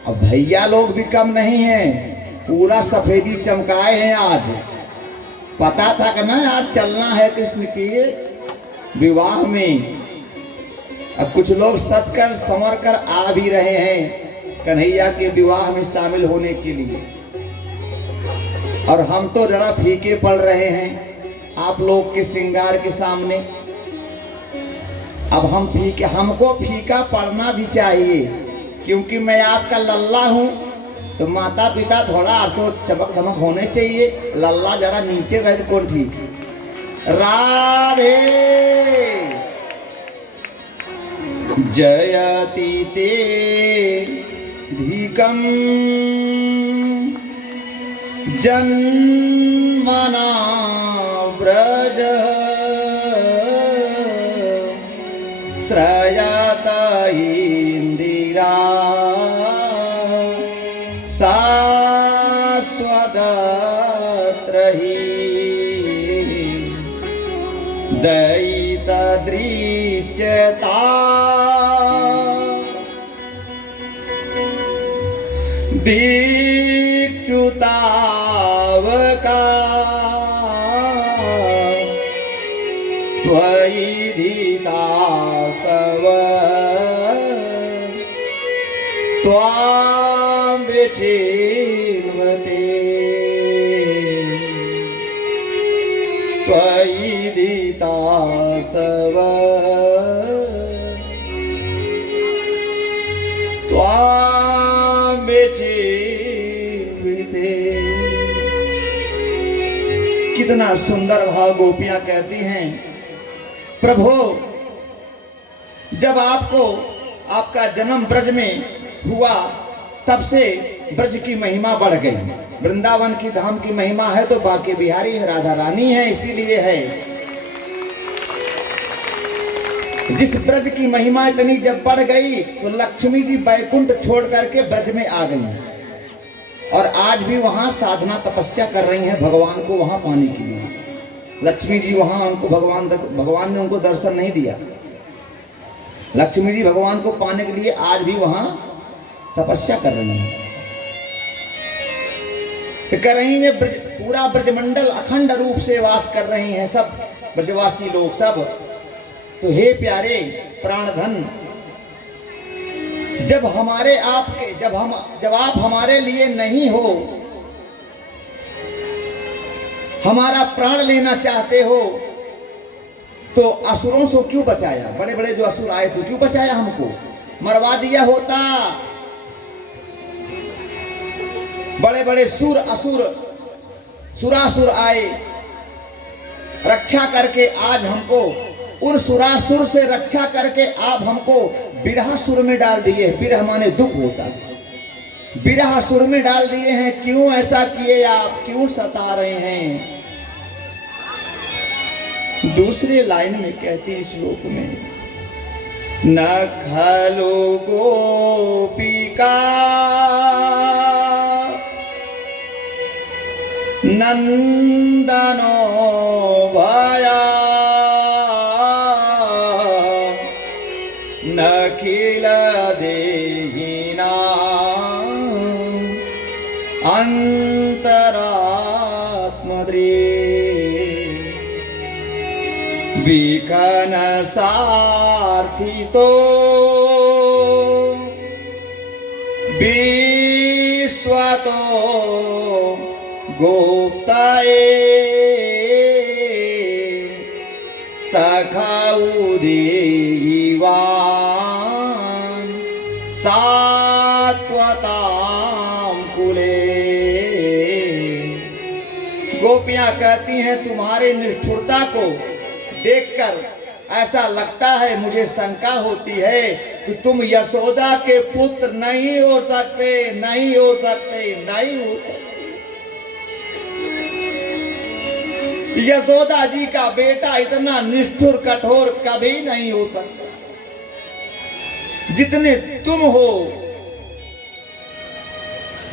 अब भैया लोग भी कम नहीं हैं, पूरा सफेदी चमकाए हैं। आज पता था कि ना आज चलना है कृष्ण के विवाह में। अब कुछ लोग सच कर संवर कर आ भी रहे हैं कन्हैया के विवाह में शामिल होने के लिए, और हम तो जरा फीके पड़ रहे हैं आप लोग के श्रृंगार के सामने। अब हमको फीका पड़ना भी चाहिए, क्योंकि मैं आपका लल्ला हूं, तो माता पिता थोड़ा तो चमक धमक होने चाहिए। लल्ला जरा नीचे रहे तो कौन ठीक। राधे जयति ते धिकम जन्मना व्रज श्रयत इंदिरा शाश्वतत्रही दयित दृश्यता दीक्षुतावका त्वयि धीतासव त्वां विचिन्वते त्वयि धीतासव त्वां विचिन्वते। कितना सुंदर भाव गोपियां कहती हैं, प्रभु जब आपका जन्म ब्रज में हुआ तब से ब्रज की महिमा बढ़ गई। वृंदावन की धाम की महिमा है तो बाके बिहारी है, राधा रानी है, इसीलिए है। जिस ब्रज की महिमा इतनी जब बढ़ गई तो लक्ष्मी जी बैकुंठ छोड़ करके ब्रज में आ गई, और आज भी वहां साधना तपस्या कर रही हैं भगवान को वहां पाने के लिए। लक्ष्मी जी वहां उनको भगवान ने उनको दर्शन नहीं दिया। लक्ष्मी जी भगवान को पाने के लिए आज भी वहां तपस्या कर रही हैं। तो कर रही हैं, पूरा ब्रजमंडल अखंड रूप से वास कर रही हैं सब ब्रजवासी लोग सब। तो हे प्यारे प्राणधन, जब आप हमारे लिए नहीं हो, हमारा प्राण लेना चाहते हो, तो असुरों से क्यों बचाया? बड़े बड़े जो असुर आए थे क्यों बचाया? हमको मरवा दिया होता। बड़े बड़े सुरासुर आए रक्षा करके, आज हमको उन सुरासुर से रक्षा करके आप हमको बिरहासुर में डाल दिए। बिरह माने दुख होता है, बिरहासुर में डाल दिए हैं। क्यों ऐसा किए आप? क्यों सता रहे हैं? दूसरे लाइन में कहती है श्लोक में, न खलु गोपिका नंदनो भया नखिल देहिना अंतरात्मद्रे विकन सार्थितो विश्वतो गोप्ताये सखाउदेहि त्वतां कुले। गोपियां कहती हैं तुम्हारे निष्ठुरता को देखकर ऐसा लगता है, मुझे शंका होती है कि तुम यशोदा के पुत्र नहीं हो सकते, नहीं हो सकते, नहीं हो सकते। यशोदा जी का बेटा इतना निष्ठुर कठोर कभी नहीं हो सकता जितने तुम हो।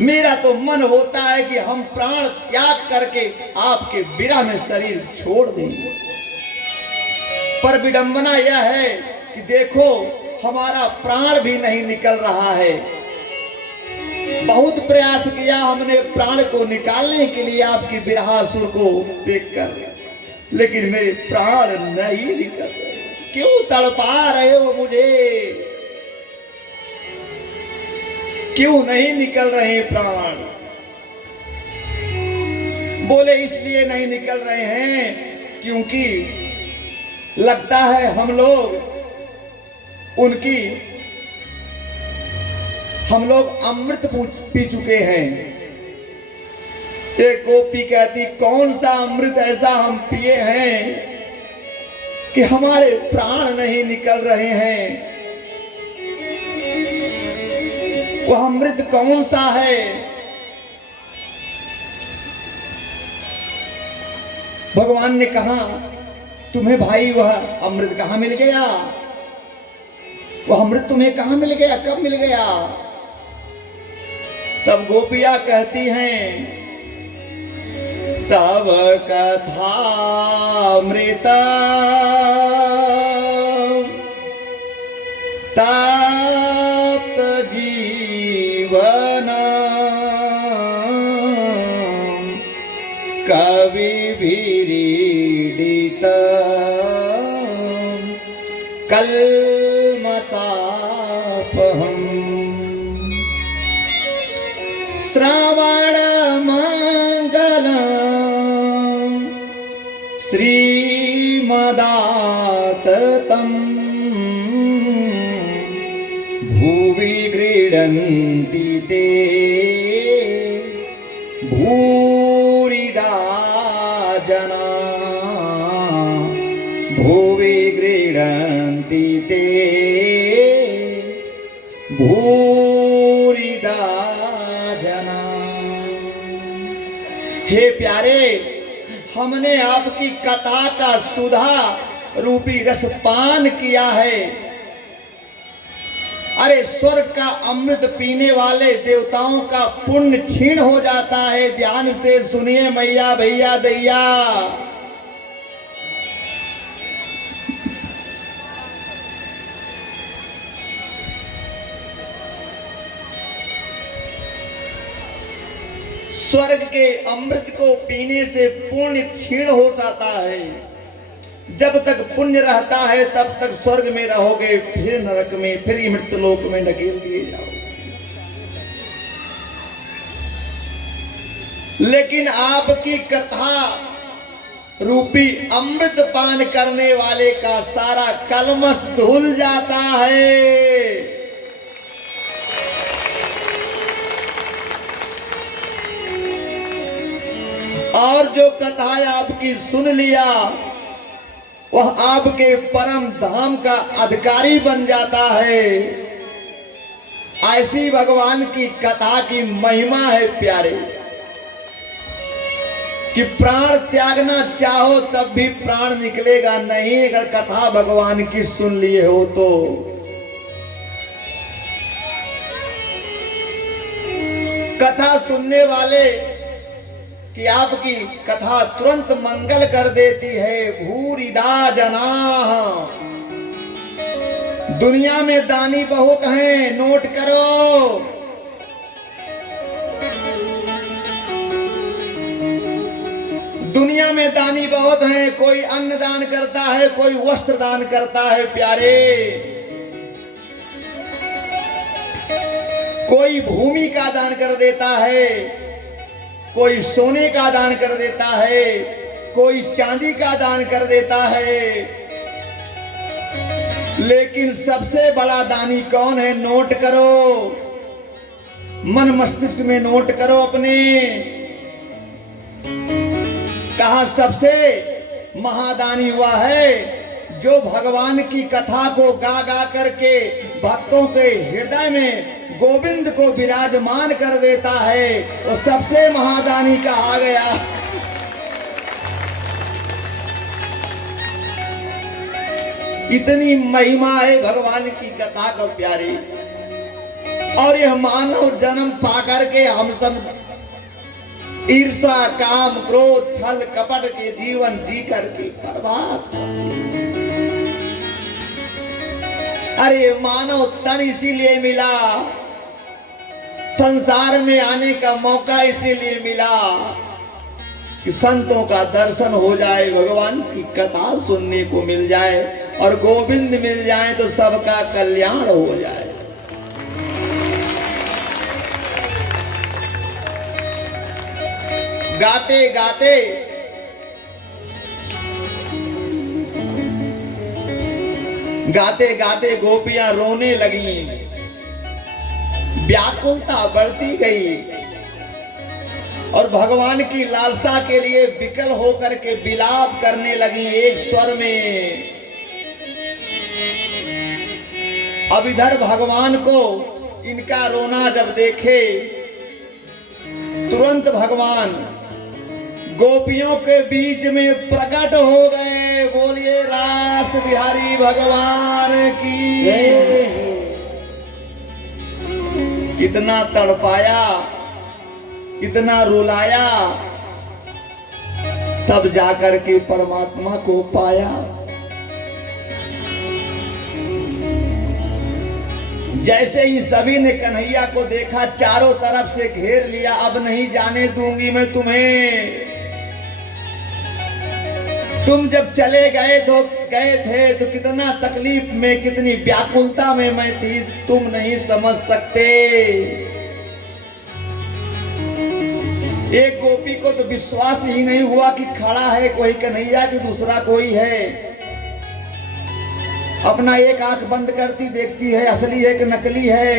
मेरा तो मन होता है कि हम प्राण त्याग करके आपके विरह में शरीर छोड़ देंगे, पर विडंबना यह है कि देखो हमारा प्राण भी नहीं निकल रहा है। बहुत प्रयास किया हमने प्राण को निकालने के लिए आपकी विरहासुर को देखकर, लेकिन मेरे प्राण नहीं निकल रहे। क्यों तड़पा रहे हो मुझे? क्यों नहीं निकल रहे प्राण? बोले इसलिए नहीं निकल रहे हैं क्योंकि लगता है हम लोग अमृत पी चुके हैं। एक गोपी कहती कौन सा अमृत ऐसा हम पिए हैं कि हमारे प्राण नहीं निकल रहे हैं? वह अमृत कौन सा है? भगवान ने कहा तुम्हें भाई वह अमृत कहां मिल गया? वह अमृत तुम्हें कहां मिल गया? कब मिल गया? तब गोपियां कहती हैं तब कथामृत तप्त जीवन कवि विरीडित कल्मषापहम् श्रवण मंगलम् श्रीमदाततम् भुवि गृह्णन्ति ते भूरिदा जना भुवि गृह्णन्ति ते भूरिदा जना। हे प्यारे, हमने आपकी कथा का सुधा रूपी रसपान किया है। अरे स्वर्ग का अमृत पीने वाले देवताओं का पुण्य क्षीण हो जाता है। ध्यान से सुनिए मैया भैया दैया। स्वर्ग के अमृत को पीने से पुण्य क्षीण हो जाता है। जब तक पुण्य रहता है तब तक स्वर्ग में रहोगे, फिर नरक में, फिर मृत्युलोक में ढकेल दिए जाओगे। लेकिन आपकी कथा रूपी अमृत पान करने वाले का सारा कलमश धुल जाता है। और जो कथा आपकी सुन लिया वह आपके परम धाम का अधिकारी बन जाता है। ऐसी भगवान की कथा की महिमा है प्यारे, कि प्राण त्यागना चाहो तब भी प्राण निकलेगा नहीं अगर कथा भगवान की सुन लिए हो तो। कथा सुनने वाले कि आपकी कथा तुरंत मंगल कर देती है। भूरिदा जनाः, दुनिया में दानी बहुत हैं, नोट करो। दुनिया में दानी बहुत हैं, कोई अन्न दान करता है, कोई वस्त्र दान करता है प्यारे, कोई भूमि का दान कर देता है, कोई सोने का दान कर देता है, कोई चांदी का दान कर देता है। लेकिन सबसे बड़ा दानी कौन है? नोट करो, मन मस्तिष्क में नोट करो अपने। कहा सबसे महादानी वह है जो भगवान की कथा को गा गा करके भक्तों के हृदय में गोविंद को विराजमान कर देता है, वो सबसे महादानी कहा गया। इतनी महिमा है भगवान की कथा को प्यारी। और यह मानव जन्म पाकर के हम सब ईर्ष्या, काम, क्रोध, छल कपट के जीवन जी करके बर्बाद। अरे मानव तन इसीलिए मिला, संसार में आने का मौका इसीलिए मिला कि संतों का दर्शन हो जाए, भगवान की कथा सुनने को मिल जाए और गोविंद मिल जाए तो सबका कल्याण हो जाए। गाते गाते गाते गाते गोपियां रोने लगी, व्याकुलता बढ़ती गई और भगवान की लालसा के लिए विकल होकर के विलाप करने लगी एक स्वर में। अब इधर भगवान को इनका रोना जब देखे, तुरंत भगवान गोपियों के बीच में प्रकट हो गए। बोलिए रास बिहारी भगवान की। कितना तड़पाया, कितना रुलाया, तब जाकर के परमात्मा को पाया। जैसे ही सभी ने कन्हैया को देखा, चारों तरफ से घेर लिया, अब नहीं जाने दूंगी मैं तुम्हें। तुम जब चले गए थे तो कितना तकलीफ में, कितनी व्याकुलता में मैं थी, तुम नहीं समझ सकते। एक गोपी को तो विश्वास ही नहीं हुआ कि खड़ा है कोई कन्हैया कि दूसरा कोई है। अपना एक आंख बंद करती देखती है असली है कि नकली है,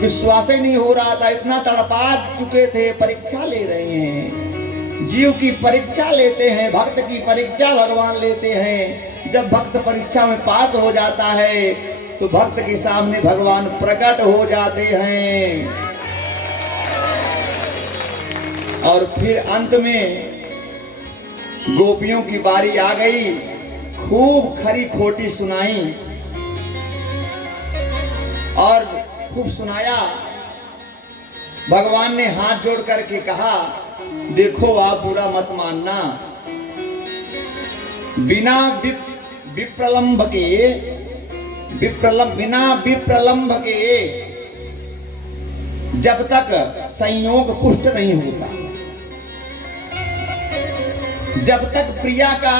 विश्वास ही नहीं हो रहा था। इतना तड़पा चुके थे, परीक्षा ले रहे हैं, जीव की परीक्षा लेते हैं, भक्त की परीक्षा भगवान लेते हैं। जब भक्त परीक्षा में पास हो जाता है तो भक्त के सामने भगवान प्रकट हो जाते हैं। और फिर अंत में गोपियों की बारी आ गई, खूब खरी खोटी सुनाई और खूब सुनाया। भगवान ने हाथ जोड़ करके कहा, देखो आप बुरा मत मानना, बिना विप्रलंब के जब तक संयोग पुष्ट नहीं होता, जब तक प्रिया का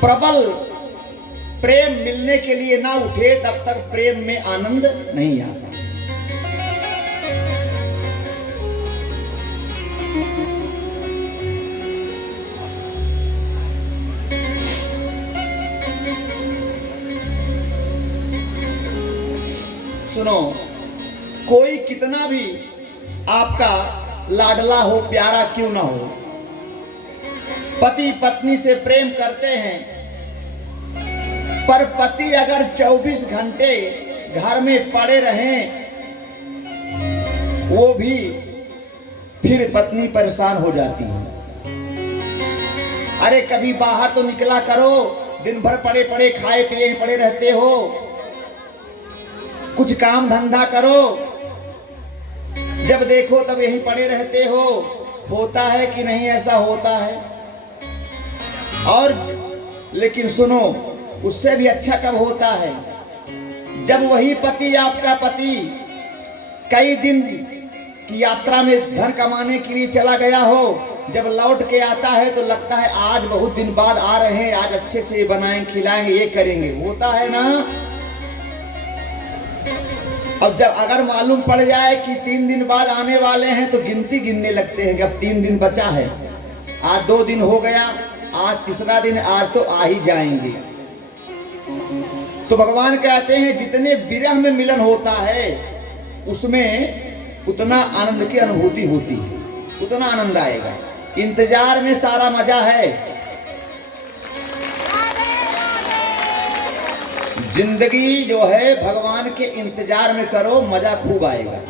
प्रबल प्रेम मिलने के लिए ना उठे, तब तक प्रेम में आनंद नहीं आता। सुनो, कोई कितना भी आपका लाडला हो, प्यारा क्यों ना हो, पति पत्नी से प्रेम करते हैं, पर पति अगर 24 घंटे घर में पड़े रहें, वो भी फिर पत्नी परेशान हो जाती है। अरे कभी बाहर तो निकला करो, दिन भर पड़े पड़े खाए पिए पड़े रहते हो, कुछ काम धंधा करो, जब देखो तब यहीं पड़े रहते हो। होता है कि नहीं? ऐसा होता है। और लेकिन सुनो, उससे भी अच्छा कब होता है? जब वही पति, आपका पति कई दिन की यात्रा में धन कमाने के लिए चला गया हो, जब लौट के आता है तो लगता है आज बहुत दिन बाद आ रहे हैं, आज अच्छे से बनाएंगे, खिलाएंगे, ये करेंगे, होता है ना। अब जब अगर मालूम पड़ जाए कि 3 दिन बाद आने वाले हैं तो गिनती गिनने लगते हैं कि अब 3 दिन बचा है, आज 2 दिन हो गया, आज तीसरा दिन, आज तो आ ही जाएंगे। तो भगवान कहते हैं जितने विरह में मिलन होता है उसमें उतना आनंद की अनुभूति होती है, उतना आनंद आएगा। इंतजार में सारा मजा है। जिंदगी जो है भगवान के इंतजार में करो, मजा खूब आएगा।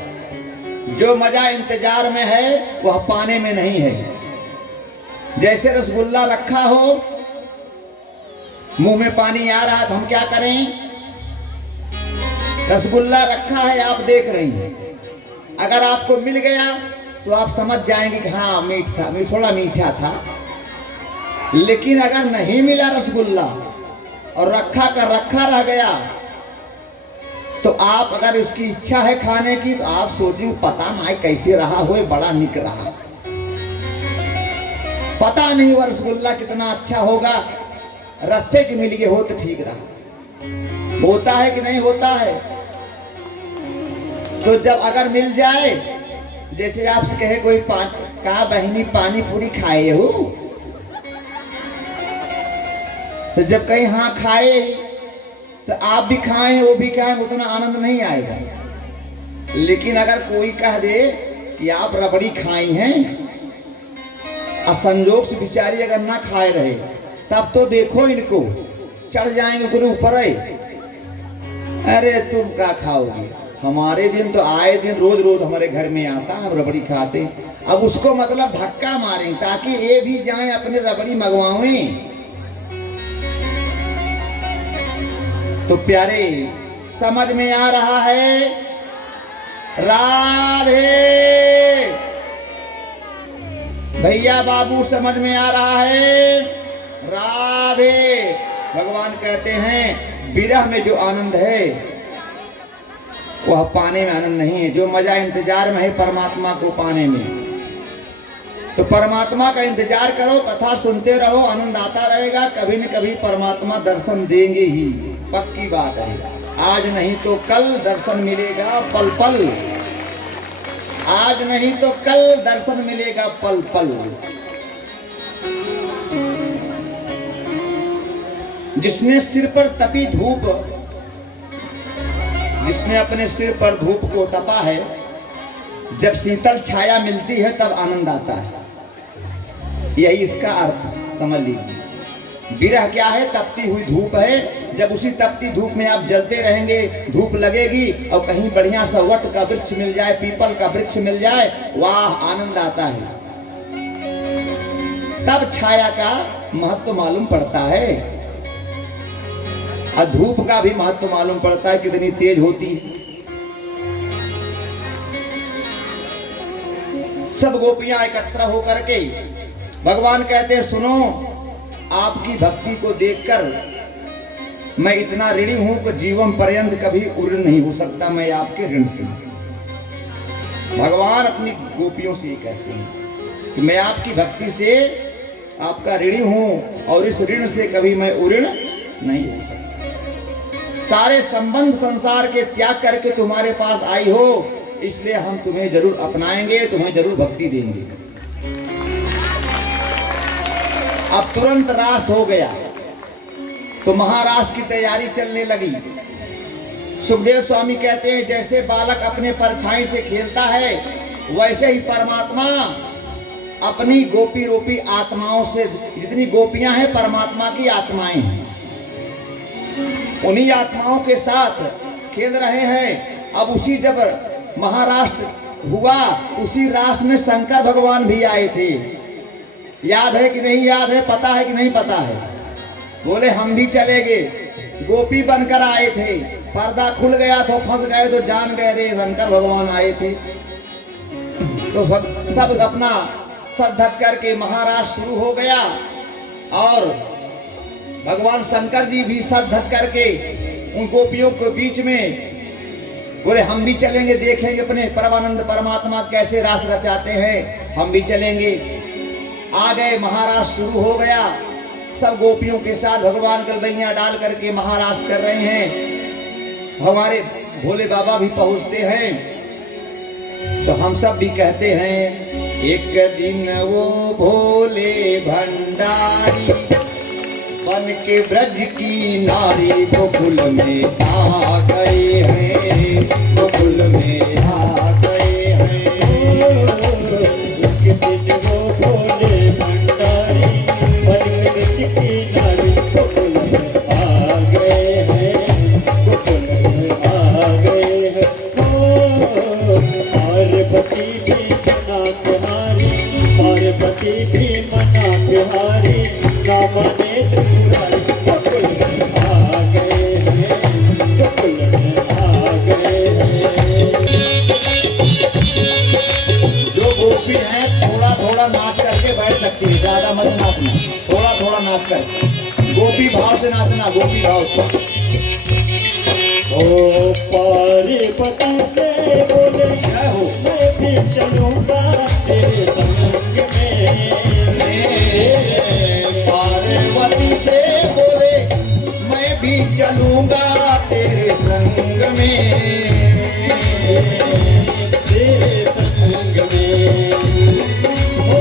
जो मजा इंतजार में है वह पाने में नहीं है। जैसे रसगुल्ला रखा हो, मुंह में पानी आ रहा है तो हम क्या करें? रसगुल्ला रखा है, आप देख रही हैं, अगर आपको मिल गया तो आप समझ जाएंगे कि हाँ मीठ था, थोड़ा मीठा था। लेकिन अगर नहीं मिला रसगुल्ला और रखा कर रखा रह गया, तो आप अगर उसकी इच्छा है खाने की तो आप सोचिए पता नहीं कैसे रहा हो, बड़ा निक रहा, पता नहीं वो रसगुल्ला कितना अच्छा होगा, रस्ते की मिल गए हो तो ठीक रहा। होता है कि नहीं होता है? तो जब अगर मिल जाए, जैसे आपसे कहे कोई कहा बहनी पानी पूरी खाए हो, तो जब कहीं हाँ खाए तो आप भी खाएं वो भी खाएं, उतना आनंद नहीं आएगा। लेकिन अगर कोई कह दे कि आप रबड़ी खाई हैं और संजोग से बिचारी अगर ना खाए रहे, तब तो देखो इनको चढ़ जाएंगे गुरु ऊपर। अरे तुम क्या खाओगे? हमारे दिन तो आए दिन रोज रोज हमारे घर में आता, हम रबड़ी खाते। अब उसको मतलब धक्का मारें ताकि ये भी जाएं अपने रबड़ी मंगवाएं। तो प्यारे समझ में आ रहा है? राधे भैया बाबू समझ में आ रहा है? राधे। भगवान कहते हैं विरह में जो आनंद है वह पाने में आनंद नहीं है। जो मजा इंतजार में है परमात्मा को पाने में, तो परमात्मा का इंतजार करो, कथा सुनते रहो, आनंद आता रहेगा। कभी न कभी परमात्मा दर्शन देंगे ही, पक्की बात है। आज नहीं तो कल दर्शन मिलेगा पल पल, आज नहीं तो कल दर्शन मिलेगा पल पल। जिसने सिर पर तपी धूप, जिसने अपने सिर पर धूप को तपा है, जब शीतल छाया मिलती है तब आनंद आता है। यही इसका अर्थ समझ लीजिए। विरह क्या है? तपती हुई धूप है। जब उसी तपती धूप में आप जलते रहेंगे, धूप लगेगी और कहीं बढ़िया सा वट का वृक्ष मिल जाए, पीपल का वृक्ष मिल जाए, वाह आनंद आता है। तब छाया का महत्व मालूम पड़ता है और धूप का भी महत्व मालूम पड़ता है, कितनी तेज होती है। सब गोपियां एकत्र होकर के भगवान कहते हैं सुनो, आपकी भक्ति को देखकर मैं इतना ऋणी हूं कि जीवन पर्यंत कभी ऋण नहीं हो सकता मैं आपके ऋण से। भगवान अपनी गोपियों से कहते हैं कि मैं आपकी भक्ति से आपका ऋणी हूं और इस ऋण से कभी मैं ऋण नहीं हो सकता। सारे संबंध संसार के त्याग करके तुम्हारे पास आई हो, इसलिए हम तुम्हें जरूर अपनाएंगे, तुम्हें जरूर भक्ति देंगे। अब तुरंत रास हो गया तो महारास की तैयारी चलने लगी। सुखदेव स्वामी कहते हैं जैसे बालक अपने परछाई से खेलता है, वैसे ही परमात्मा अपनी गोपी रूपी आत्माओं से, जितनी गोपियां हैं परमात्मा की आत्माएं हैं, उन्हीं आत्माओं के साथ खेल रहे हैं। अब उसी जब महाराष्ट्र हुआ, उसी रास में शंकर भगवान भी आए थे। याद है कि नहीं याद है? पता है कि नहीं पता है? बोले हम भी चले गए। गोपी बनकर आए थे, पर्दा खुल गया तो फंस गए, तो जान गए रे शंकर भगवान आए थे। तो सब अपना सर धज करके महाराज शुरू हो गया और भगवान शंकर जी भी सर धज करके उन गोपियों के बीच में बोले हम भी चलेंगे, देखेंगे अपने परमानंद परमात्मा कैसे रास रचाते हैं, हम भी चलेंगे। आ गए, महाराज शुरू हो गया। सब गोपियों के साथ भगवान गलबैया डाल करके महाराज कर रहे हैं। हमारे भोले बाबा भी पहुंचते हैं तो हम सब भी कहते हैं एक दिन वो भोले भंडारी बन के ब्रज की नारी गोकुल में आ गए हैं, गोकुल में आ गए हैं। एक दिन वो भोले भंडारी बन के ब्रज की नारी गोकुल में आ गए हैं, गोकुल में आ गए हैं। पार्वती भी मना तुम्हारी, पार्वती भी मना तुम्हारी, ना माने त्रिपुरारी गोकुल में आ गए हैं, गोकुल में आ गए हैं। जो गोपी है थोड़ा थोड़ा नाच करके बैठ सकती है, ज्यादा मत नाचना, थोड़ा थोड़ा नाच कर। गोपी भाव से नाचना, गोपी भाव से। ओ पार्वती से बोले जय हो। मैं भी चलूंगा तेरे संग में। पार्वती से बोले मैं भी चलूंगा तेरे संग में, तेरे संग में। ओ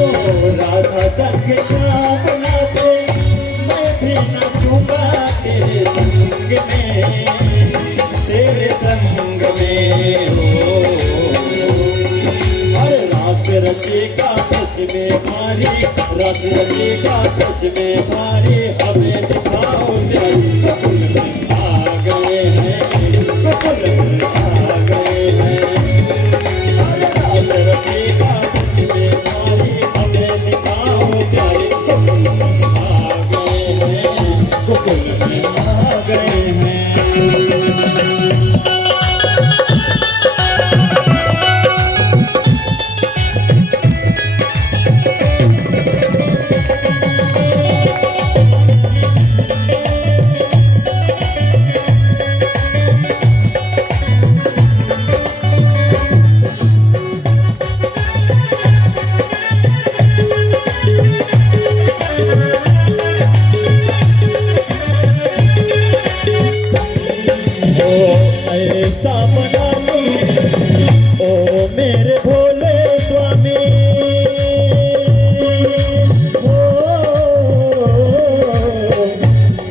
राधा संग श्याम नाचे, मैं भी नाचूंगा तेरे संग में, तेरे संग में। हो अरे रास रचेगा कुछ में भारी, रस रचेगा कुछ में भारी, हमें दिखाओ प्यारी गोकुल में आ गए हैं, गोकुल में आ गए हैं। अरे रास रचेगा कुछ में भारी, हमें दिखाओ प्यारी गोकुल में आ गए हैं, गोकुल में आ गए हैं। ऐसा बना लो ओ मेरे भोले स्वामी,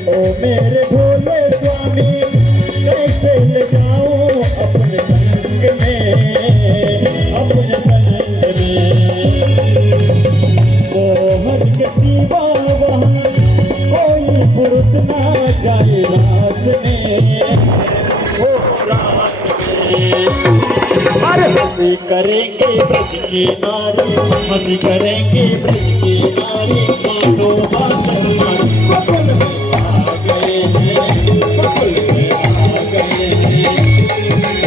ओ मेरे भोले स्वामी, कैसे ले जाऊं अपने संग में, अपने संग में। मोहन के सिवा वहाँ कोई पुरुष ना जाए रास में, ओ रास में। अरे हंसी करेंगे ब्रज की नारी, हंसी करेंगे ब्रज की नारी, मानो हाथ हमारे गोकुल में आ गए हैं, गोकुल में आ गए हैं।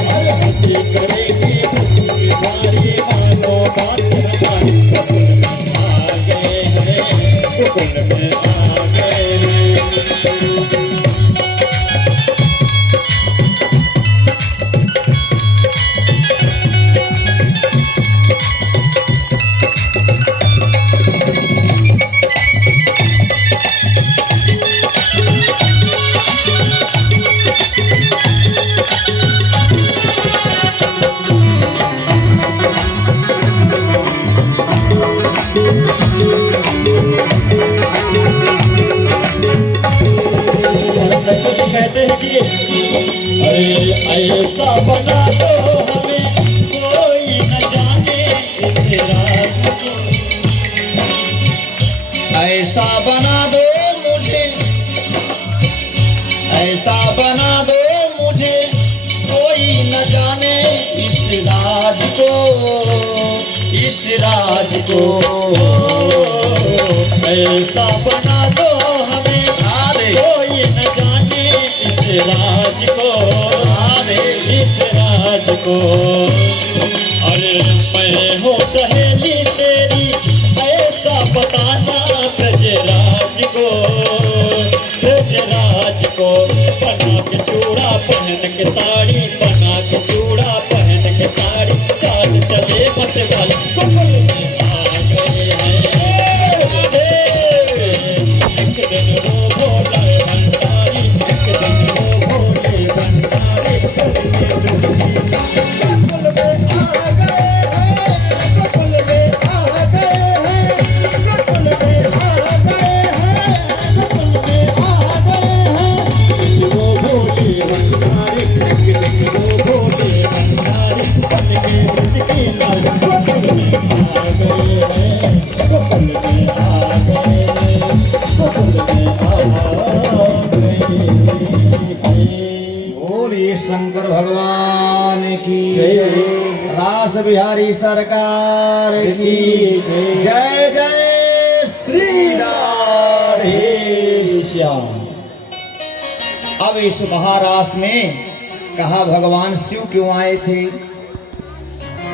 अरे हंसी करेंगे ब्रज की नारी, मानो हाथ हमारे गोकुल में आ गए हैं, गोकुल में आ गए हैं। कहते हैं कि अरे ऐसा बना दो हमें कोई न जाने इस राज को, ऐसा बना दो मुझे, ऐसा बना दो मुझे, कोई न जाने इस राज को, इस राज को। ऐसा बना दो हमें कोई न जाने इस राज को, इस राज को। अरे मैं हूँ सहेली तेरी, ऐसा बताना ब्रजराज को, ब्रजराज को। बना के चूड़ा पहन के साड़ी, बना के चूड़ा पहन के साड़ी, चाल चले मत वाली गोकुल में आ गए हैं। एक दिन वो भोले भंडारी, एक दिन वो भोले भंडारी, गोकुल में आ गए हैं, गोकुल में आ गोकुल में आ गई। बोलिए शंकर भगवान की जय। रास बिहारी सरकार की जय। जय जय श्री राधे श्याम। अब इस महारास में कहा भगवान शिव क्यों आए थे,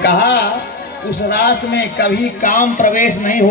कहा उस रास में कभी काम प्रवेश नहीं हो